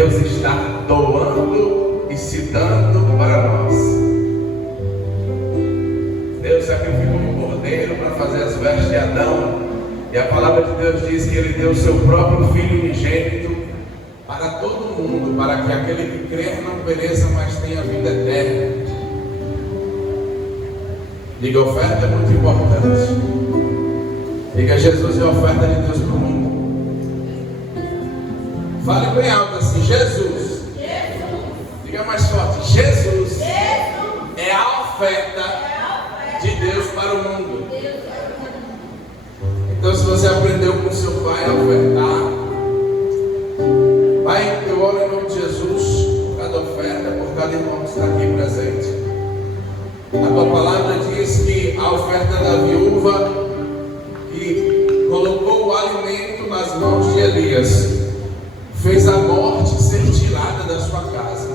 Deus está doando e se dando para nós. Deus sacrificou um cordeiro para fazer as vestes de Adão, e a palavra de Deus diz que Ele deu o seu próprio Filho unigênito para todo mundo, para que aquele que crer não pereça, mas tenha vida eterna. Diga, oferta é muito importante. Diga, Jesus é a oferta de Deus para o mundo. Fale bem alto assim, Jesus. Diga mais forte, Jesus é a oferta de Deus para o mundo. Então, se você aprendeu com seu pai a ofertar, Pai, eu oro em nome de Jesus por cada oferta, por cada irmão que está aqui presente. A tua palavra diz que a oferta da viúva que colocou o alimento nas mãos de Elias fez a morte ser tirada da sua casa.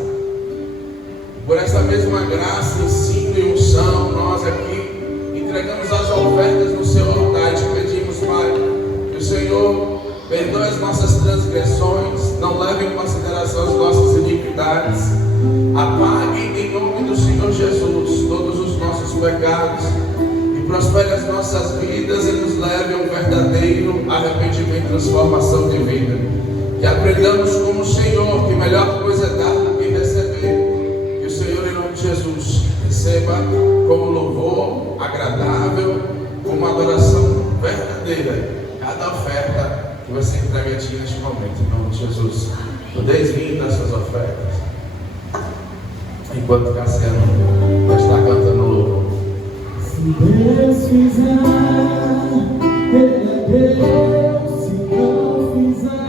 Por essa mesma graça, ensino e unção, nós aqui entregamos as ofertas no seu altar e te pedimos, Pai, que o Senhor perdoe as nossas transgressões, não leve em consideração as nossas iniquidades, apague em nome do Senhor Jesus todos os nossos pecados e prospere as nossas vidas e nos leve a um verdadeiro arrependimento e transformação de vida. Que aprendamos com o Senhor que melhor coisa é dar do que receber. Que o Senhor, em nome de Jesus, receba como louvor agradável, como adoração verdadeira, cada oferta que você entrega a Ti neste momento, em nome de Jesus. Podeis vir das suas ofertas, enquanto Cassiano vai estar cantando louvor. Se Deus fizer, Ele é Deus. Se não fizer,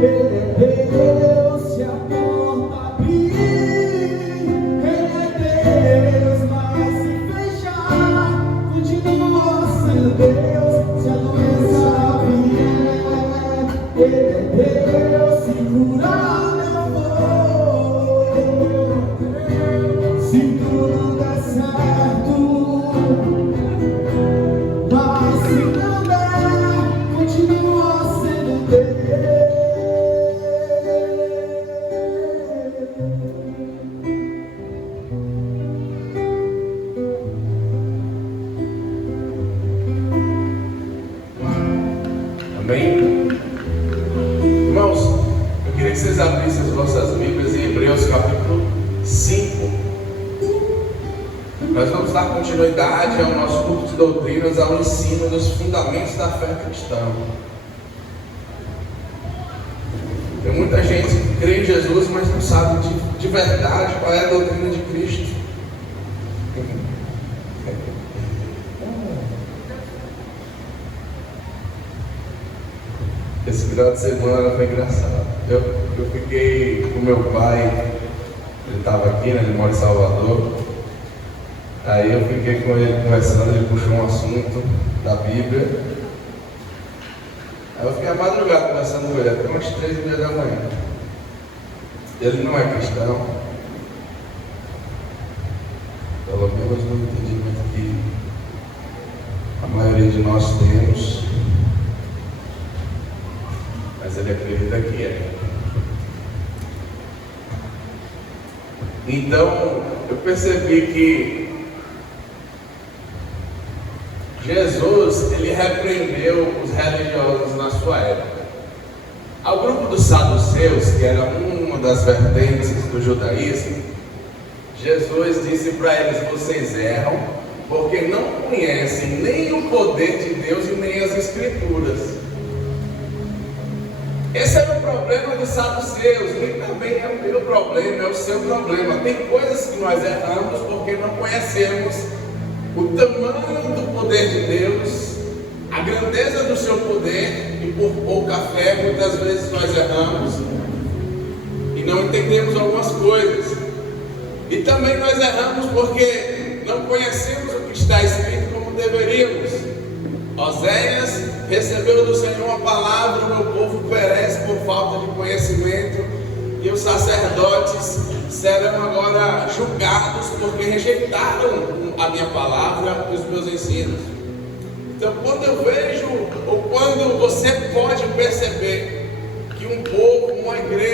Ele é Deus. Se a porta abrir, Ele é Deus. Mas se fechar, continua sendo Deus. Se a doença vier, Ele é Deus. Se curar, eu vou. Se tudo der certo, mas se não der, continua sendo Deus. Amém? Irmãos, eu queria que vocês abrissem as vossas Bíblias em Hebreus capítulo 5. Nós vamos dar continuidade ao nosso curso de doutrinas, ao ensino dos fundamentos da fé cristã. Tem muita gente que crê em Jesus, mas não sabe de verdade qual é a doutrina de Cristo. Esse final de semana foi engraçado. Eu fiquei com meu pai, ele estava aqui, né? Ele mora em Salvador. Aí eu fiquei com ele conversando, ele puxou um assunto da Bíblia. Aí eu fiquei a madrugada conversando com ele, até umas 3h30 da manhã. Ele não é cristão, pelo menos no entendimento que a maioria de nós temos, mas ele acredita que é. Então eu percebi que Jesus, ele repreendeu os religiosos na sua época. Ao grupo dos saduceus, que era uma das vertentes do judaísmo, Jesus disse para eles: vocês erram porque não conhecem nem o poder de Deus e nem as Escrituras. Esse era o problema dos saduceus, e também é o meu problema, é o seu problema. Tem coisas que nós erramos porque não conhecemos o tamanho do poder de Deus, a grandeza do seu poder, e por pouca fé muitas vezes nós erramos e não entendemos algumas coisas. E também nós erramos porque não conhecemos o que está escrito como deveríamos. Oséias recebeu do Senhor uma palavra: o meu povo perece por falta de conhecimento, e os sacerdotes serão agora julgados porque rejeitaram a minha palavra e os meus ensinos. Então, quando eu vejo, ou quando você pode perceber que um povo, uma igreja,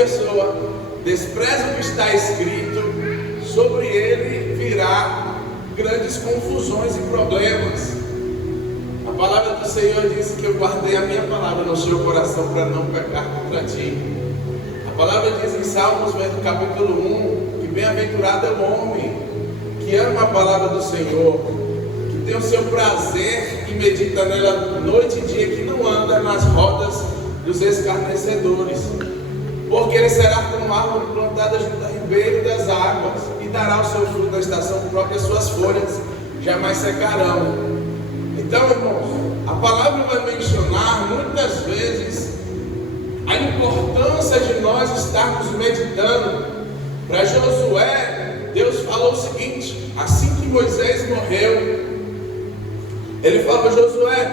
pessoa despreza o que está escrito, sobre ele virá grandes confusões e problemas. A palavra do Senhor diz que eu guardei a minha palavra no seu coração para não pecar contra ti. A palavra diz em Salmos, no capítulo 1, que bem-aventurado é o homem que ama a palavra do Senhor, que tem o seu prazer e medita nela noite e dia, que não anda nas rodas dos escarnecedores, porque ele será como árvore plantada junto ao ribeiro das águas, e dará o seu fruto na estação própria, as suas folhas jamais secarão. Então, irmãos, a palavra vai mencionar muitas vezes a importância de nós estarmos meditando. Para Josué, Deus falou o seguinte: assim que Moisés morreu, ele falou para Josué: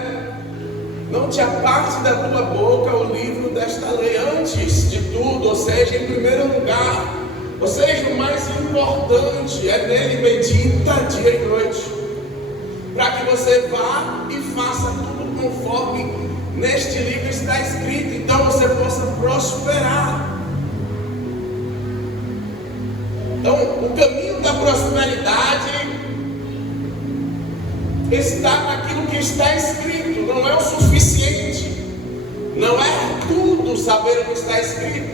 não te aparte da tua boca o livro desta lei antes de tudo, ou seja, em primeiro lugar, ou seja, o mais importante é nele medita dia e noite, para que você vá e faça tudo conforme neste livro está escrito, então você possa prosperar. Então, o caminho da prosperidade está naquilo que está escrito. Não é o suficiente, não é tudo saber o que está escrito,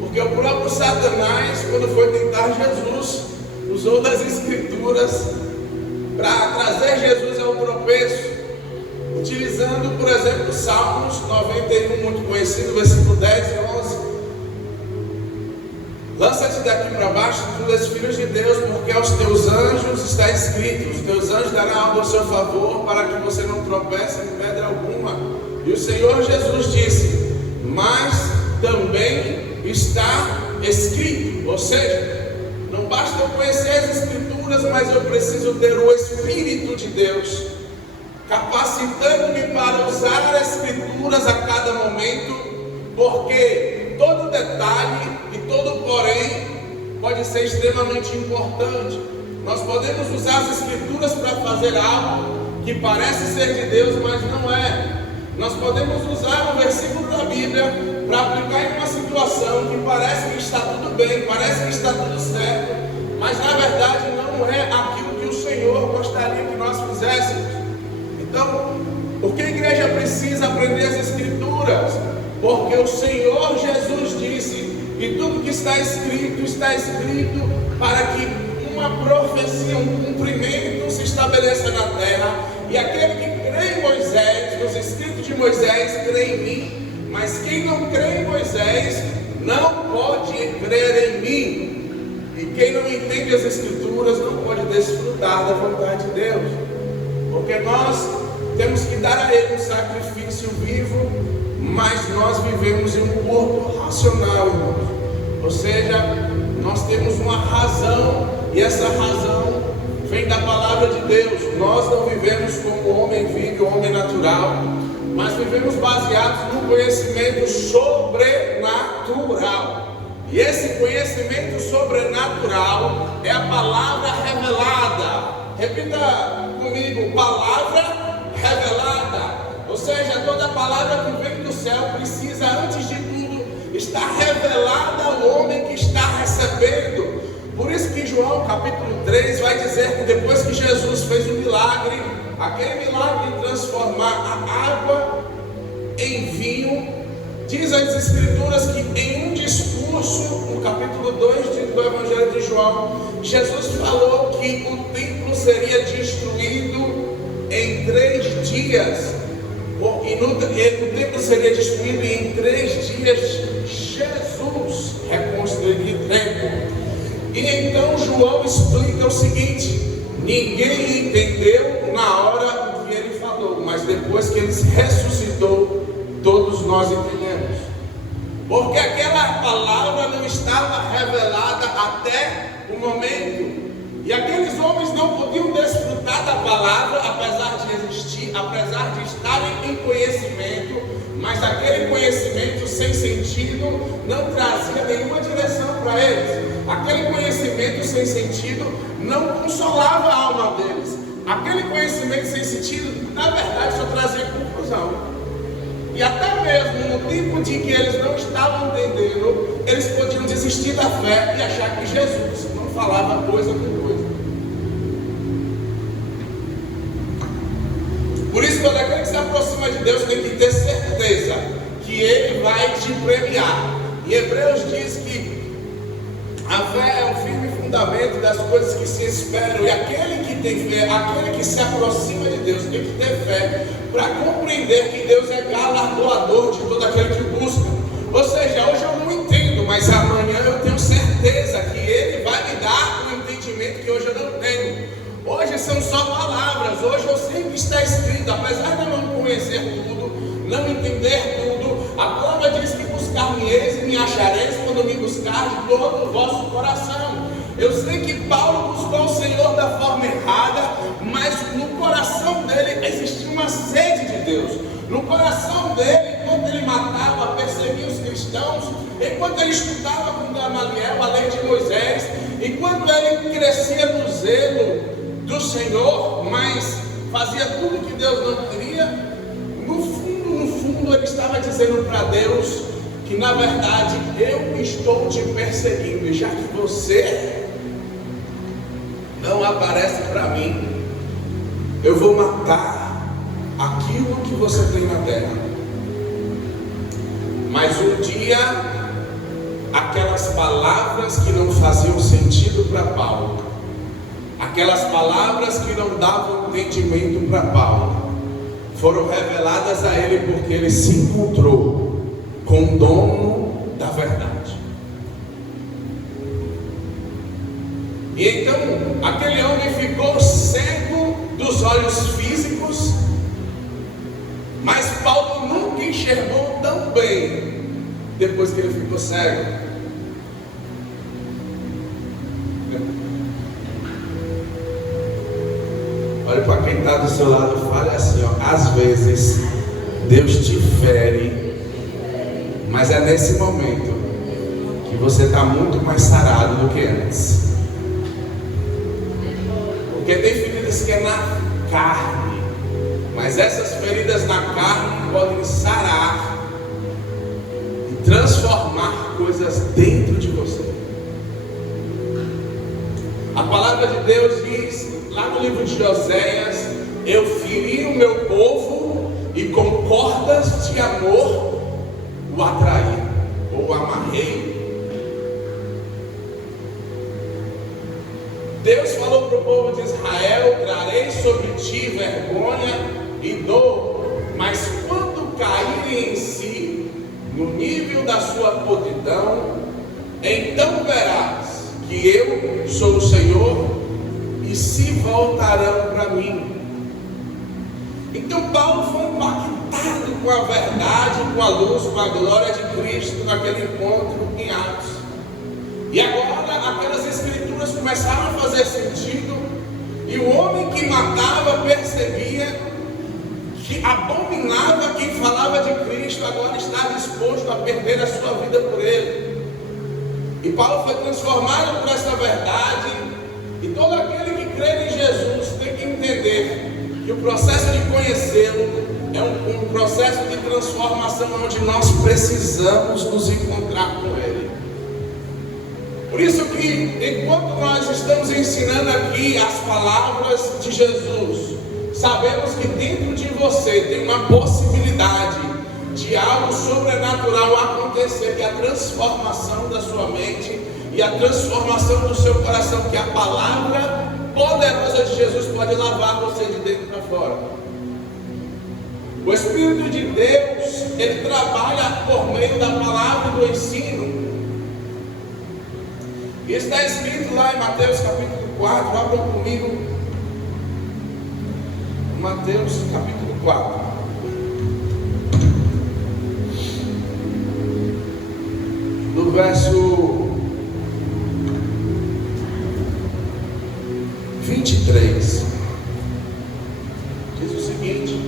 porque o próprio Satanás, quando foi tentar Jesus, usou das escrituras para trazer Jesus ao tropeço, utilizando, por exemplo, Salmos 91, muito conhecido, versículo 10 e 11. Lança-te daqui para baixo, tu és filhos de Deus, porque aos teus anjos está escrito: os teus anjos darão algo ao seu favor, para que você não tropece em pedra alguma. E o Senhor Jesus disse: mas também está escrito. Ou seja, não basta eu conhecer as escrituras, mas eu preciso ter o Espírito de Deus capacitando-me para usar as escrituras a cada momento, porque todo detalhe e todo porém pode ser extremamente importante. Nós podemos usar as escrituras para fazer algo que parece ser de Deus, mas não é. Nós podemos usar um versículo da Bíblia para aplicar em uma situação que parece que está tudo bem, parece que está tudo certo, mas na verdade não é aquilo que o Senhor gostaria que nós fizéssemos. Então, por que a igreja precisa aprender as escrituras? Porque o Senhor Jesus disse que tudo que está escrito para que uma profecia, um cumprimento se estabeleça na terra. E aquele que crê em Moisés, nos escritos de Moisés, crê em mim. Mas quem não crê em Moisés não pode crer em mim. E quem não entende as escrituras não pode desfrutar da vontade de Deus, porque nós temos que dar a Ele um sacrifício vivo, mas nós vivemos em um corpo racional, irmãos. Ou seja, nós temos uma razão, e essa razão vem da palavra de Deus. Nós não vivemos como o homem vive, o homem natural, mas vivemos baseados no conhecimento sobrenatural. E esse conhecimento sobrenatural é a palavra revelada. Repita comigo: palavra revelada. Ou seja, toda palavra que vem do céu precisa, antes de tudo, estar revelada ao homem que está recebendo. Por isso que João capítulo 3 vai dizer que depois que Jesus fez um milagre, aquele milagre de transformar a água em vinho, diz as escrituras que em um discurso, no capítulo 2 do Evangelho de João, Jesus falou que o templo seria destruído em 3 dias. E o templo seria destruído e em 3 dias Jesus reconstruiria o templo. E então João explica o seguinte: ninguém entendeu na hora o que ele falou, mas depois que ele ressuscitou, todos nós entendemos. Porque aquela palavra não estava revelada até o momento. E aqueles homens não podiam desfrutar da palavra, apesar de existir, apesar de estarem em conhecimento, mas aquele conhecimento sem sentido não trazia nenhuma direção para eles. Aquele conhecimento sem sentido não consolava a alma deles. Aquele conhecimento sem sentido, na verdade, só trazia confusão. E até mesmo no tempo de que eles não estavam entendendo, eles podiam desistir da fé e achar que Jesus não falava coisa com coisa. Por isso, todo aquele que se aproxima de Deus tem que ter certeza que Ele vai te premiar. E Hebreus diz que a fé é o firme fundamento das coisas que se esperam. E aquele que tem fé, aquele que se aproxima de Deus, tem que ter fé para compreender que Deus é galardoador de todo aquele que busca. Ou seja, hoje eu não entendo, mas amanhã eu tenho certeza que Ele vai me dar um entendimento que hoje eu não tenho. Hoje são só palavras, hoje eu sei que está escrito, apesar de eu não conhecer tudo, não entender tudo, a palavra diz que buscar-me-eis e me achareis quando me buscar de todo o vosso coração. Eu sei que Paulo buscou o Senhor da forma errada, mas no coração dele existia uma sede de Deus. No coração dele, enquanto ele matava, perseguia os cristãos, enquanto ele estudava com Gamaliel a lei de Moisés, enquanto ele crescia no zelo do Senhor, mas fazia tudo que Deus não queria, no fundo ele estava dizendo para Deus que na verdade eu estou te perseguindo, e já que você não aparece para mim, eu vou matar aquilo que você tem na terra. Mas um dia, aquelas palavras que não faziam sentido para Paulo, aquelas palavras que não davam entendimento para Paulo, foram reveladas a ele porque ele se encontrou com o dono da verdade. E então aquele homem ficou cego dos olhos físicos, mas Paulo nunca enxergou tão bem depois que ele ficou cego. Olha para quem está do seu lado e fale assim, ó, às vezes Deus te fere, mas é nesse momento que você está muito mais sarado do que antes. Porque tem feridas que é na carne, mas essas feridas na carne podem sarar e transformar coisas dentro de você. A palavra de Deus diz lá no livro de Oséias: eu feri o meu povo e com cordas de amor o atraí, ou o amarrei. Deus falou para o povo de Israel: trarei sobre ti vergonha e dor, mas quando caírem em si, no nível da sua podridão, então verás que eu sou o Senhor, e se voltarão para mim. Então Paulo foi impactado com a verdade, com a luz, com a glória de Cristo naquele encontro em Atos. E agora aquelas escrituras começaram a fazer sentido, e o homem que matava, perseguia, que abominava quem falava de Cristo, agora está disposto a perder a sua vida por ele. E Paulo foi transformado por essa verdade, e todo aquele que crê em Jesus tem que entender que o processo de conhecê-lo é um processo de transformação onde nós precisamos nos encontrar com Ele. Por isso que, enquanto nós estamos ensinando aqui as palavras de Jesus, sabemos que dentro de você tem uma possibilidade de algo sobrenatural acontecer, que é a transformação da sua mente e a transformação do seu coração, que a palavra poderosa de Jesus pode lavar você de dentro para fora. O Espírito de Deus, ele trabalha por meio da palavra e do ensino. E está escrito lá em Mateus capítulo 4, abram comigo, Mateus capítulo 4. No verso 23, diz o seguinte: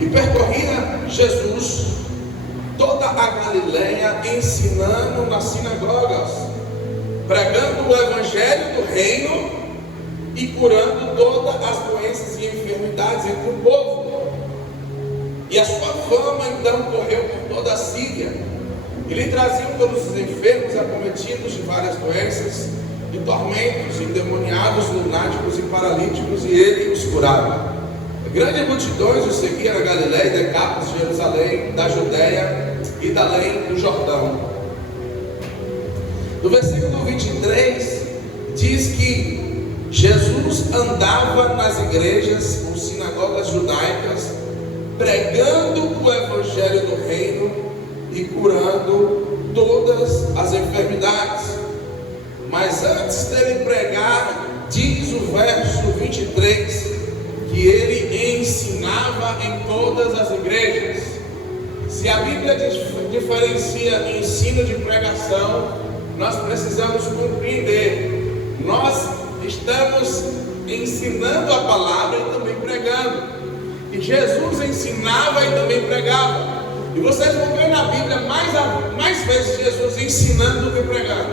e percorria Jesus toda a Galileia, ensinando nas sinagogas, pregando o evangelho do reino e curando todas as doenças e enfermidades entre o povo. E E a sua fama então correu por toda a Síria. Ele trazia todos os enfermos acometidos de várias doenças, de tormentos, endemoniados, lunáticos e paralíticos, e ele os curava. Grandes multidões o seguiam na Galiléia, Decápolis, Jerusalém, da Judéia e da além do Jordão. No versículo 23 diz que Jesus andava nas igrejas ou sinagogas judaicas, pregando o evangelho do reino e curando todas as enfermidades. Mas antes dele pregar, diz o verso 23, que ele ensinava em todas as igrejas. Se a Bíblia diferencia ensino de pregação, nós precisamos compreender. Nós estamos ensinando a palavra e também pregando. E Jesus ensinava e também pregava. E vocês vão ver na Bíblia mais vezes Jesus ensinando do que pregando.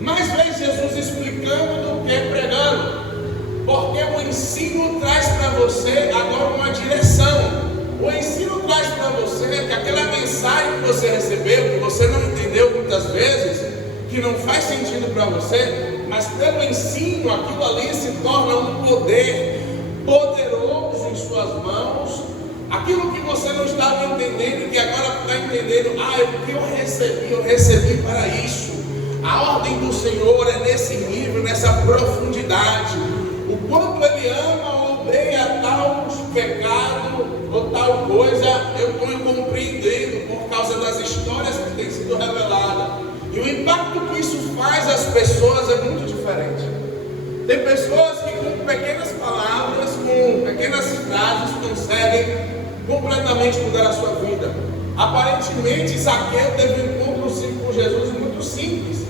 Mais vezes Jesus explicando do que pregando. Porque o ensino traz para você agora uma direção. O ensino traz para você que aquela mensagem que você recebeu, que você não entendeu muitas vezes, que não faz sentido para você, mas pelo ensino aquilo ali se torna um poder poderoso em suas mãos. Aquilo que você não estava entendendo, que agora está entendendo, o que eu recebi para isso. A ordem do Senhor é nesse nível, nessa profundidade. O quanto Ele ama ou odeia tal pecado ou tal coisa, eu estou compreendendo por causa das histórias que têm sido reveladas. E o impacto que isso faz às pessoas é muito diferente. Tem pessoas que com pequenas palavras, com pequenas frases, conseguem completamente mudar a sua vida. Aparentemente, Zaqueu teve um encontro com Jesus muito simples.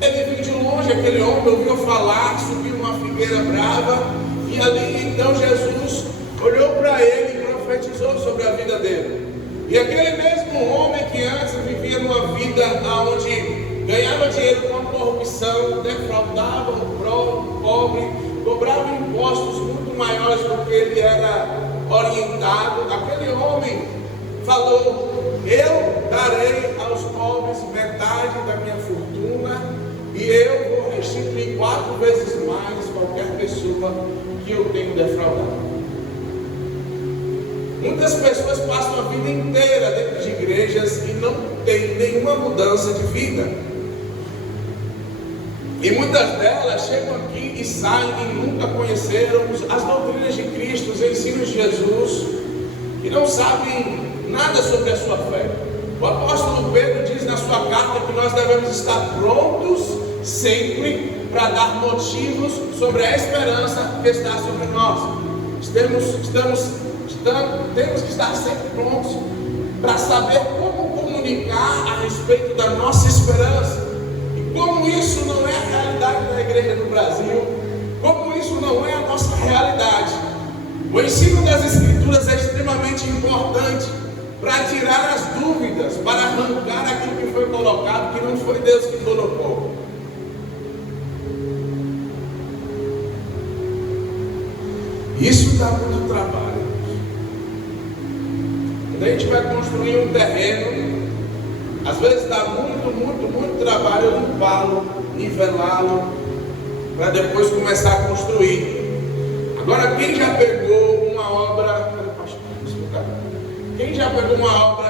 Ele viu de longe aquele homem, ouviu falar, subiu uma figueira brava, e ali então Jesus olhou para ele e profetizou sobre a vida dele. E aquele mesmo homem que antes vivia numa vida onde ganhava dinheiro com a corrupção, defraudava o pobre, cobrava impostos muito maiores do que ele era orientado, aquele homem falou: eu darei aos pobres metade da minha fortuna, e eu vou restituir 4 vezes mais qualquer pessoa que eu tenho defraudado. Muitas pessoas passam a vida inteira dentro de igrejas e não tem nenhuma mudança de vida. E muitas delas chegam aqui e saem e nunca conheceram as doutrinas de Cristo, os ensinos de Jesus, e não sabem nada sobre a sua fé. O apóstolo Pedro diz na sua carta que nós devemos estar prontos sempre para dar motivos sobre a esperança que está sobre nós. Temos que estar sempre prontos para saber como comunicar a respeito da nossa esperança. E como isso não é a realidade da igreja no Brasil, como isso não é a nossa realidade. O ensino das Escrituras é extremamente importante para tirar as dúvidas, para arrancar aquilo que foi colocado, que não foi Deus que colocou. Isso dá muito trabalho. Quando a gente vai construir um terreno, às vezes dá muito trabalho limpá-lo, nivelá-lo, para depois começar a construir. Agora, quem já pegou uma obra,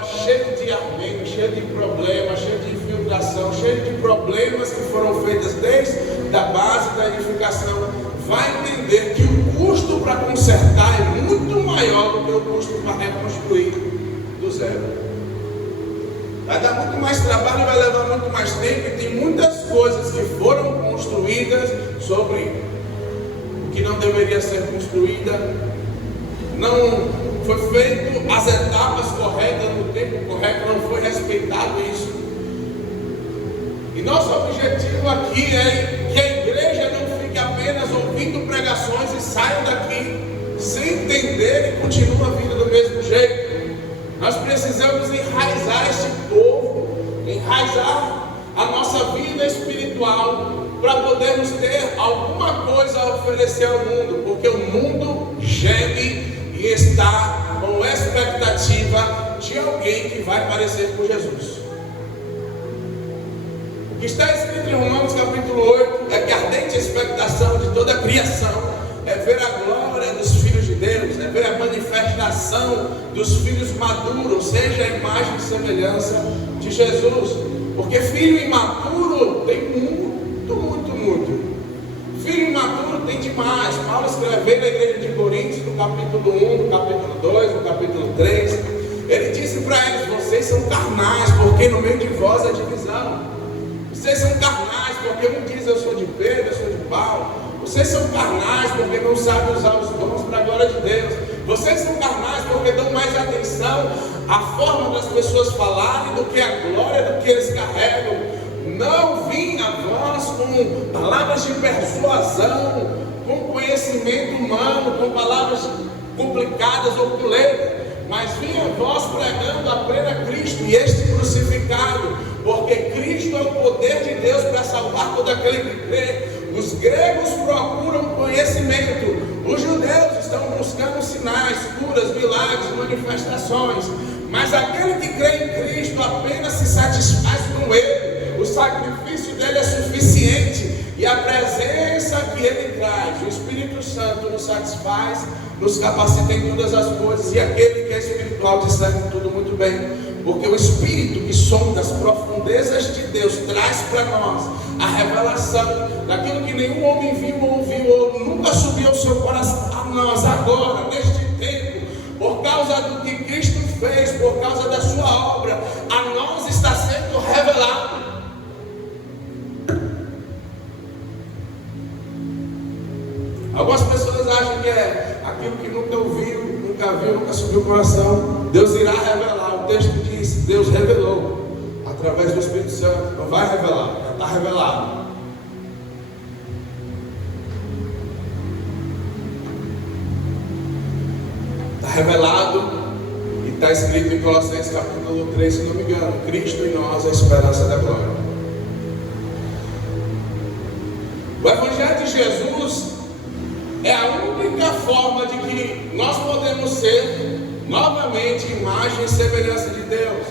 cheia de armênio, cheia de problemas, cheia de infiltração, cheia de problemas que foram feitos desde a base da edificação, vai entender que o custo para consertar é muito maior do que o custo para reconstruir do zero. Vai dar muito mais trabalho, vai levar muito mais tempo, e tem muitas coisas que foram construídas sobre o que não deveria ser construída. Não foi feito as etapas corretas no tempo correto, não foi respeitado isso. E nosso objetivo aqui é que a igreja não fique apenas ouvindo pregações e saia daqui sem entender e continue a vida do mesmo jeito. Nós precisamos enraizar este povo, enraizar a nossa vida espiritual, para podermos ter alguma coisa a oferecer ao mundo, porque o mundo geme e está com expectativa existir alguém que vai parecer com Jesus. O que está escrito em Romanos capítulo 8 é que a ardente expectação de toda a criação é ver a glória dos filhos de Deus, é ver a manifestação dos filhos maduros, ou seja, a imagem e semelhança de Jesus. Porque filho imaturo tem muito. Filho imaturo tem demais. Paulo escreveu na igreja de Coríntios, no capítulo 1, no capítulo 2, no capítulo 3. Ele disse para eles: vocês são carnais, porque no meio de vós há divisão. Vocês são carnais, porque um diz eu sou de Pedro, eu sou de Paulo. Vocês são carnais, porque não sabem usar os dons para a glória de Deus. Vocês são carnais, porque dão mais atenção à forma das pessoas falarem do que à glória do que eles carregam. Não vim a vós com palavras de persuasão, com conhecimento humano, com palavras complicadas ou opulentas, mas vim a vós pregando a plena Cristo e este crucificado, porque Cristo é o poder de Deus para salvar todo aquele que crê. Os gregos procuram conhecimento, os judeus estão buscando sinais, curas, milagres, manifestações, mas aquele que crê em Cristo apenas se satisfaz com ele. O sacrifício dele é suficiente e a presença que ele traz, o Espírito Santo, nos satisfaz, nos capacita em todas as coisas. E aquele que é espiritual discerne tudo muito bem, porque o Espírito que sonda as profundezas de Deus traz para nós a revelação daquilo que nenhum homem viu ou ouviu ou nunca subiu ao seu coração a nós agora, neste tempo, por causa do que Cristo fez, por causa da sua obra, a nós está sendo revelado. Algumas pessoas acham que é aquilo que nunca ouviu, nunca viu, nunca subiu o coração. Deus irá revelar. O texto diz: Deus revelou através do Espírito Santo. Não vai revelar, já está revelado. Está revelado e está escrito em Colossenses capítulo 3, se não me engano: Cristo em nós, a esperança da glória. O Evangelho de Jesus é a única forma de que nós podemos ser novamente imagem e semelhança de Deus.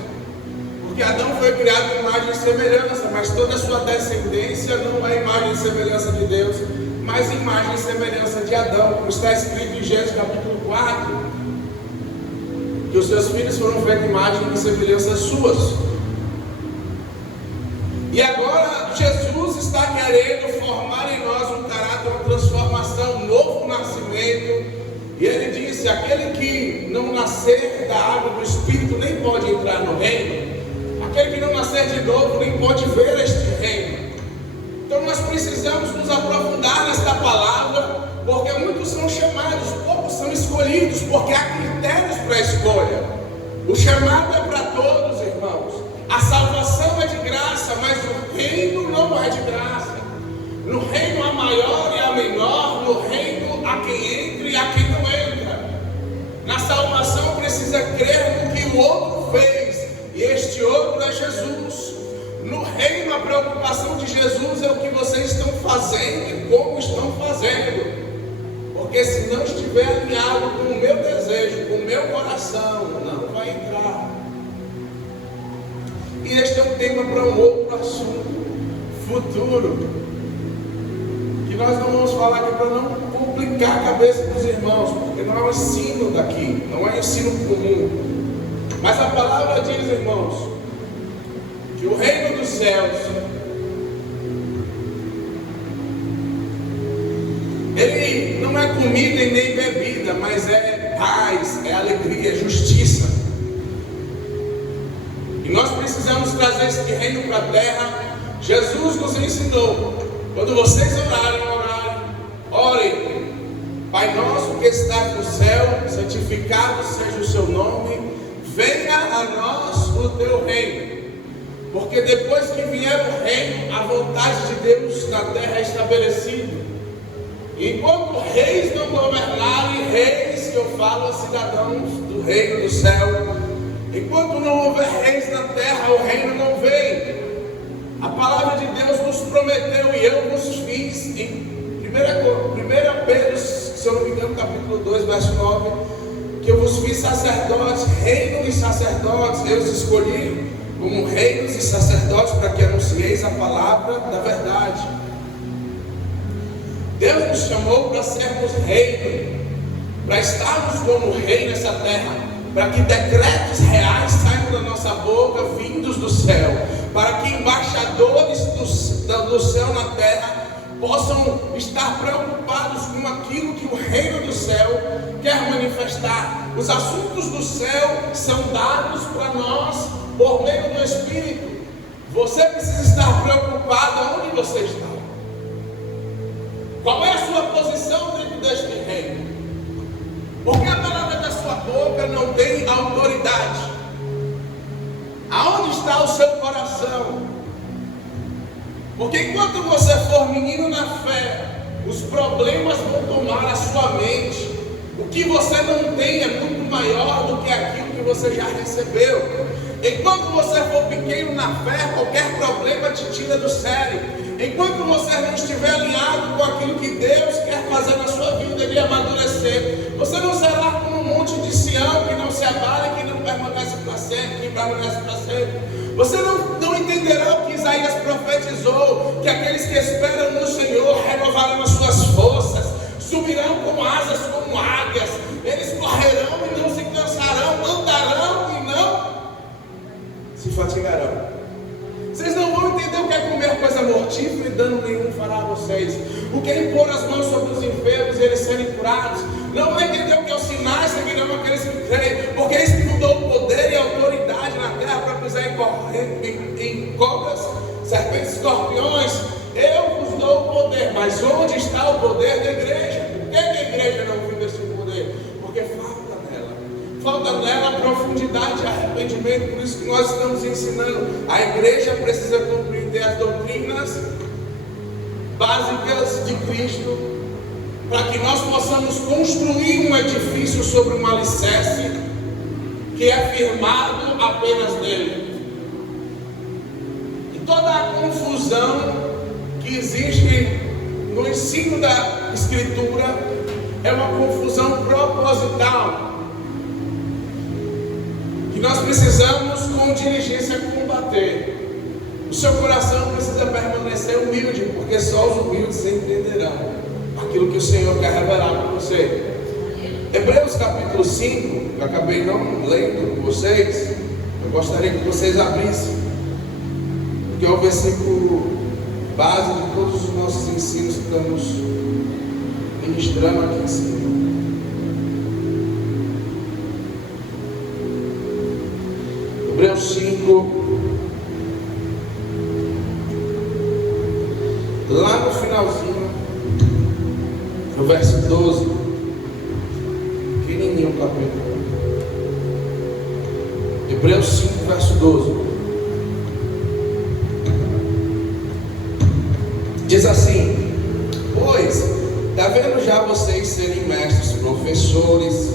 Porque Adão foi criado em imagem e semelhança, mas toda a sua descendência não é imagem e semelhança de Deus, mas imagem e semelhança de Adão, como está escrito em Gênesis capítulo 4, que os seus filhos foram feitos imagem e semelhança suas. E agora Jesus está querendo formar em nós um caráter, uma transformação, um novo nascimento. E ele disse: aquele que não nascer da água do Espírito nem pode entrar no reino. Aquele que não nascer de novo nem pode ver este reino. Então nós precisamos nos aprofundar nesta palavra, porque muitos são chamados, poucos são escolhidos, porque há critérios para a escolha. O chamado é para todos, irmãos. A salvação é de graça, mas o reino não é de graça. No reino há maior e há menor, no reino há quem entra e há quem não entra. Na salvação precisa crer no que o outro fez, e este outro é Jesus. No reino a preocupação de Jesus é o que vocês estão fazendo e como estão fazendo. Porque se não estiver alinhado com o meu desejo, com o meu coração, não vai entrar. E este é um tema para um outro assunto futuro, que nós não vamos falar aqui para não complicar a cabeça dos irmãos, porque não é um ensino daqui, não é um ensino comum. Mas a palavra diz, irmãos, que o reino dos céus, ele não é comida e nem bebida, mas é paz, é alegria, é justiça. E nós precisamos trazer esse reino para a terra. Jesus nos ensinou: quando vocês orem, Pai nosso que estás no céu, santificado seja o seu nome, venha a nós o teu reino. Porque depois que vier o reino, a vontade de Deus na terra é estabelecida. Enquanto reis não governarem, reis que eu falo a cidadãos do reino do céu, enquanto não houver reis na terra, o reino não vem. A palavra de Deus nos prometeu, e eu vos fiz em 1 Pedro, se eu não me engano, capítulo 2, verso 9, que eu vos fiz sacerdotes, reino e sacerdotes. Eu os escolhi como reinos e sacerdotes para que anuncieis a palavra da verdade. Deus nos chamou para sermos reino, para estarmos como rei nessa terra, para que decretos reais saiam da nossa boca, vindos do céu, para que embaixadores do céu na terra possam estar preocupados com aquilo que o reino do céu quer manifestar. Os assuntos do céu são dados para nós por meio do Espírito. Você precisa estar preocupado onde você está. Qual é a sua posição dentro deste reino? Porque a palavra da sua boca não tem autoridade. Aonde está o seu coração? Porque enquanto você for menino na fé, os problemas vão tomar a sua mente. O que você não tem é muito maior do que aquilo que você já recebeu. Enquanto você for pequeno na fé, qualquer problema te tira do sério. Enquanto você não estiver alinhado com aquilo que Deus quer fazer na sua vida de amadurecer, você não será como um monte de Sião que não se abala e que não permanece para sempre, que permanece para sempre. Você não entenderá o que Isaías profetizou, que aqueles que esperam no Senhor renovarão as suas forças, subirão com asas como águias, eles correrão e não se cansarão, andarão e não se fatigarão. Vocês não vão entender o que é comer coisa mortífera e dano nenhum fará a vocês. O que é impor as mãos sobre os enfermos e eles serem curados. Não vão entender o que é os sinais seguirão aqueles que creem. Porque Ele mudou o poder e a autoridade na terra para pisar em cobras, serpentes, escorpiões. Eu vos dou o poder. Mas onde está o poder da igreja? Por que a igreja não vive esse poder? Porque falta nela profundidade e arrependimento. Por isso que nós estamos ensinando. A igreja precisa compreender as doutrinas básicas de Cristo, para que nós possamos construir um edifício sobre um alicerce que é firmado apenas nele. E toda a confusão que existe no ensino da Escritura é uma confusão proposital, que nós precisamos com diligência combater. O seu coração precisa permanecer humilde, porque só os humildes entenderão aquilo que o Senhor quer revelar para você. Hebreus capítulo 5, eu acabei não lendo com vocês, eu gostaria que vocês abrissem, porque é o versículo base de todos os nossos ensinos que estamos ministrando aqui em cima. Hebreus 5, lá no finalzinho, no verso 12, pequenininho o capítulo. Hebreus 5, verso 12. Diz assim: pois, devendo já vocês serem mestres, professores,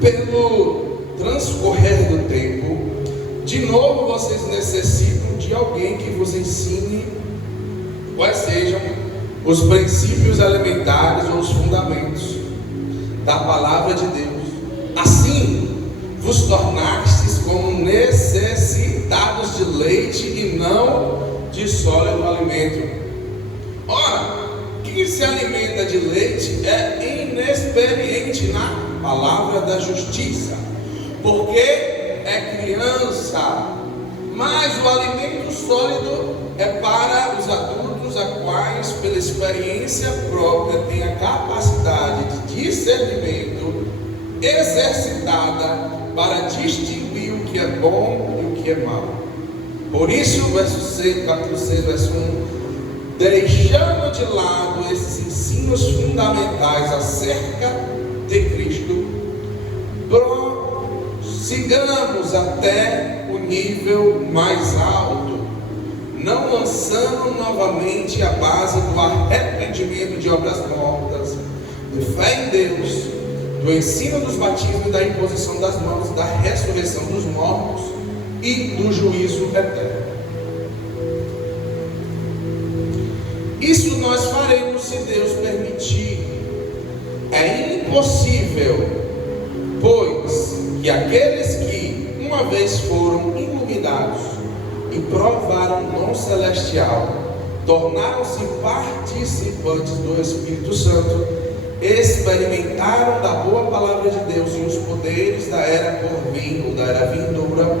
pelo transcorrer do tempo, de novo vocês necessitam de alguém que vos ensine quais sejam os princípios elementares ou os fundamentos da palavra de Deus. Assim, vos tornastes como necessitados de leite e não de sólido alimento. Ora, quem se alimenta de leite é inexperiente na palavra da justiça, porque é criança. Mas o alimento sólido é para os adultos, a quais, pela experiência própria, têm a capacidade de discernimento exercitada para distinguir o que é bom e o que é mau. Por isso, verso 6, capítulo 6, verso 1, deixando de lado esses ensinos fundamentais acerca de Cristo, prossigamos até o nível mais alto, não lançando novamente a base do arrependimento de obras mortas, de fé em Deus, do ensino dos batismos e da imposição das mãos, da ressurreição dos mortos e do juízo eterno. Isso nós faremos se Deus permitir. É impossível, pois aqueles que uma vez foram iluminados e provaram o dom celestial, tornaram-se participantes do Espírito Santo, experimentaram da boa palavra de Deus e os poderes da era por vir ou da era vindoura,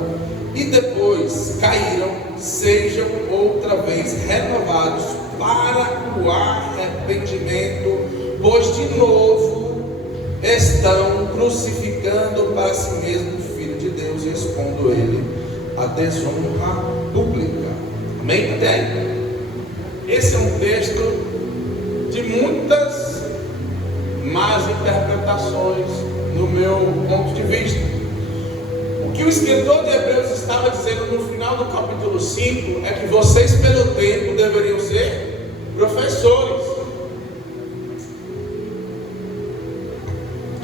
e depois caíram, sejam outra vez renovados para o arrependimento, pois de novo estão crucificando para si mesmo o Filho de Deus e expondo ele à desonra pública. Amém? Até? Esse é um texto de muitas más interpretações no meu ponto de vista. O que o escritor de Hebreus estava dizendo no final do capítulo 5 é que vocês, pelo tempo, deveriam ser professores.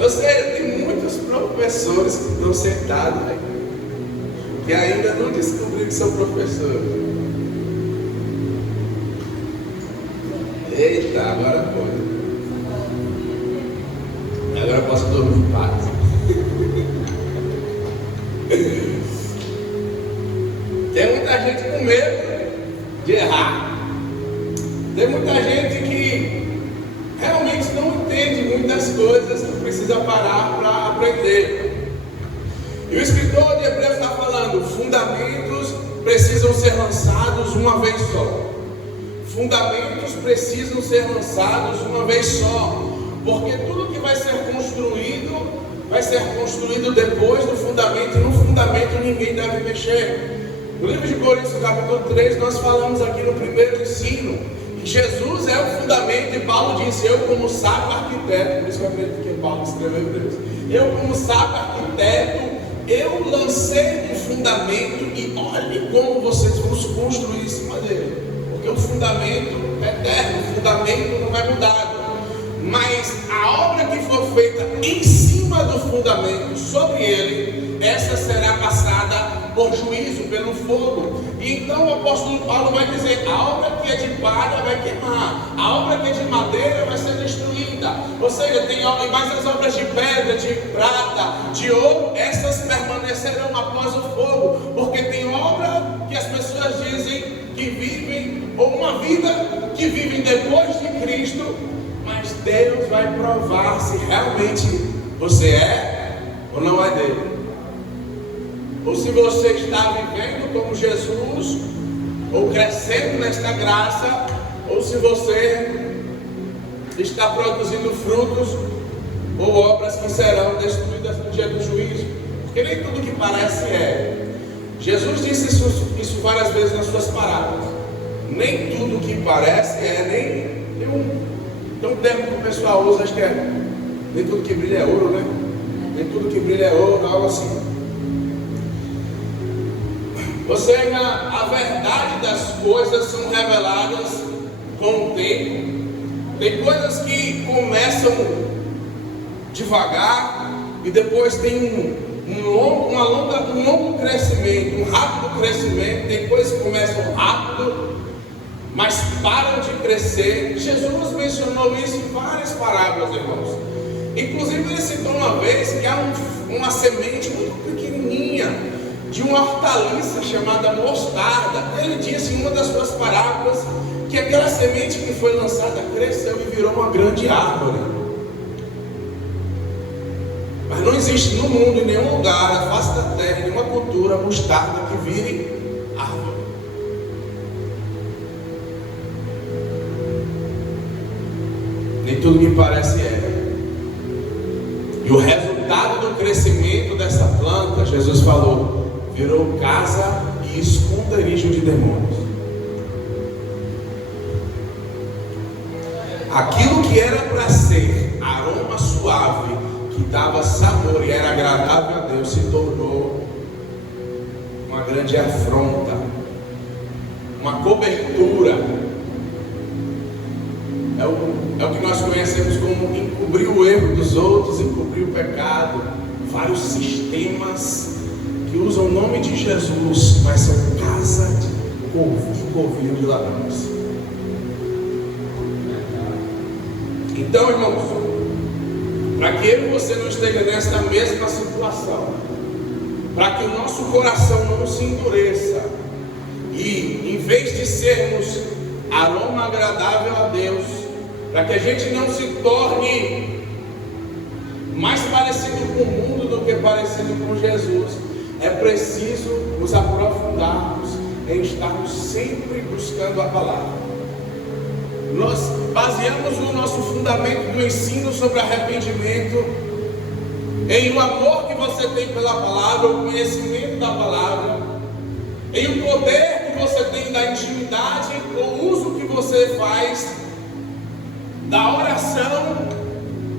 Ou seja, tem muitos professores que estão sentados aí, que ainda não descobriram que são professores. Eita, agora foi. Agora posso dormir em paz. Tem muita gente com medo de errar. Tem muita gente que realmente não entende muitas coisas, que precisa parar para aprender. E o escritor de Hebreus está falando: fundamentos precisam ser lançados uma vez só. Fundamentos precisam ser lançados uma vez só. Porque tudo que vai ser construído depois do fundamento, e no fundamento ninguém deve mexer. No livro de Coríntios, capítulo 3, nós falamos aqui no primeiro ensino que Jesus é o fundamento, e Paulo disse: eu como sábio arquiteto, por isso que eu acredito que Paulo escreveu Hebreus, eu como sábio arquiteto, eu lancei um fundamento e olhe como vocês vão construir em cima dele. Porque o fundamento é eterno, o fundamento não vai mudar. Mas a obra que for feita em cima do fundamento, sobre ele, essa será passada por juízo, pelo fogo. E então o apóstolo Paulo vai dizer: a obra que é de palha vai queimar, a obra que é de madeira vai ser destruída. Ou seja, mas as obras de pedra, de prata, de ouro, essas permanecerão após o fogo. Porque tem obra que as pessoas dizem que vivem, ou uma vida que vivem depois de Cristo, mas Deus vai provar se realmente você é ou não é dele. Ou se você está vivendo como Jesus, ou crescendo nesta graça, ou se você está produzindo frutos ou obras que serão destruídas no dia do juízo. Porque nem tudo que parece é. Jesus disse isso várias vezes nas suas parábolas. Nem tudo que parece é, tem um termo que o pessoal usa, acho que é: nem tudo que brilha é ouro, né? Nem tudo que brilha é ouro, algo assim. Ou seja, a verdade das coisas são reveladas com o tempo. Tem coisas que começam devagar e depois tem um longo crescimento, um rápido crescimento. Tem coisas que começam rápido, mas param de crescer. Jesus mencionou isso em várias parábolas, irmãos. Inclusive ele citou uma vez que há uma semente muito pequenininha de uma hortaliça chamada mostarda. Ele disse em uma das suas parábolas que aquela semente que foi lançada cresceu e virou uma grande árvore. Mas não existe no mundo, em nenhum lugar, na face da terra, nenhuma cultura mostarda que vire árvore. Nem tudo que parece é. E o resultado do crescimento dessa planta, Jesus falou, virou casa e esconderijo de demônios. Aquilo que era para ser aroma suave, que dava sabor e era agradável a Deus, se tornou uma grande afronta, uma cobertura. É o que nós conhecemos como encobrir o erro dos outros, encobrir o pecado. Vários sistemas que usam o nome de Jesus, mas são casa de covil de ladrões. Então, irmãos, para que eu e você não esteja nessa mesma situação, para que o nosso coração não se endureça e, em vez de sermos aroma agradável a Deus, para que a gente não se torne mais parecido com o mundo do que parecido com Jesus, é preciso nos aprofundarmos em estarmos sempre buscando a palavra. Nós baseamos o nosso fundamento do ensino sobre arrependimento em o amor que você tem pela palavra, o conhecimento da palavra, em o poder que você tem da intimidade, o uso que você faz da oração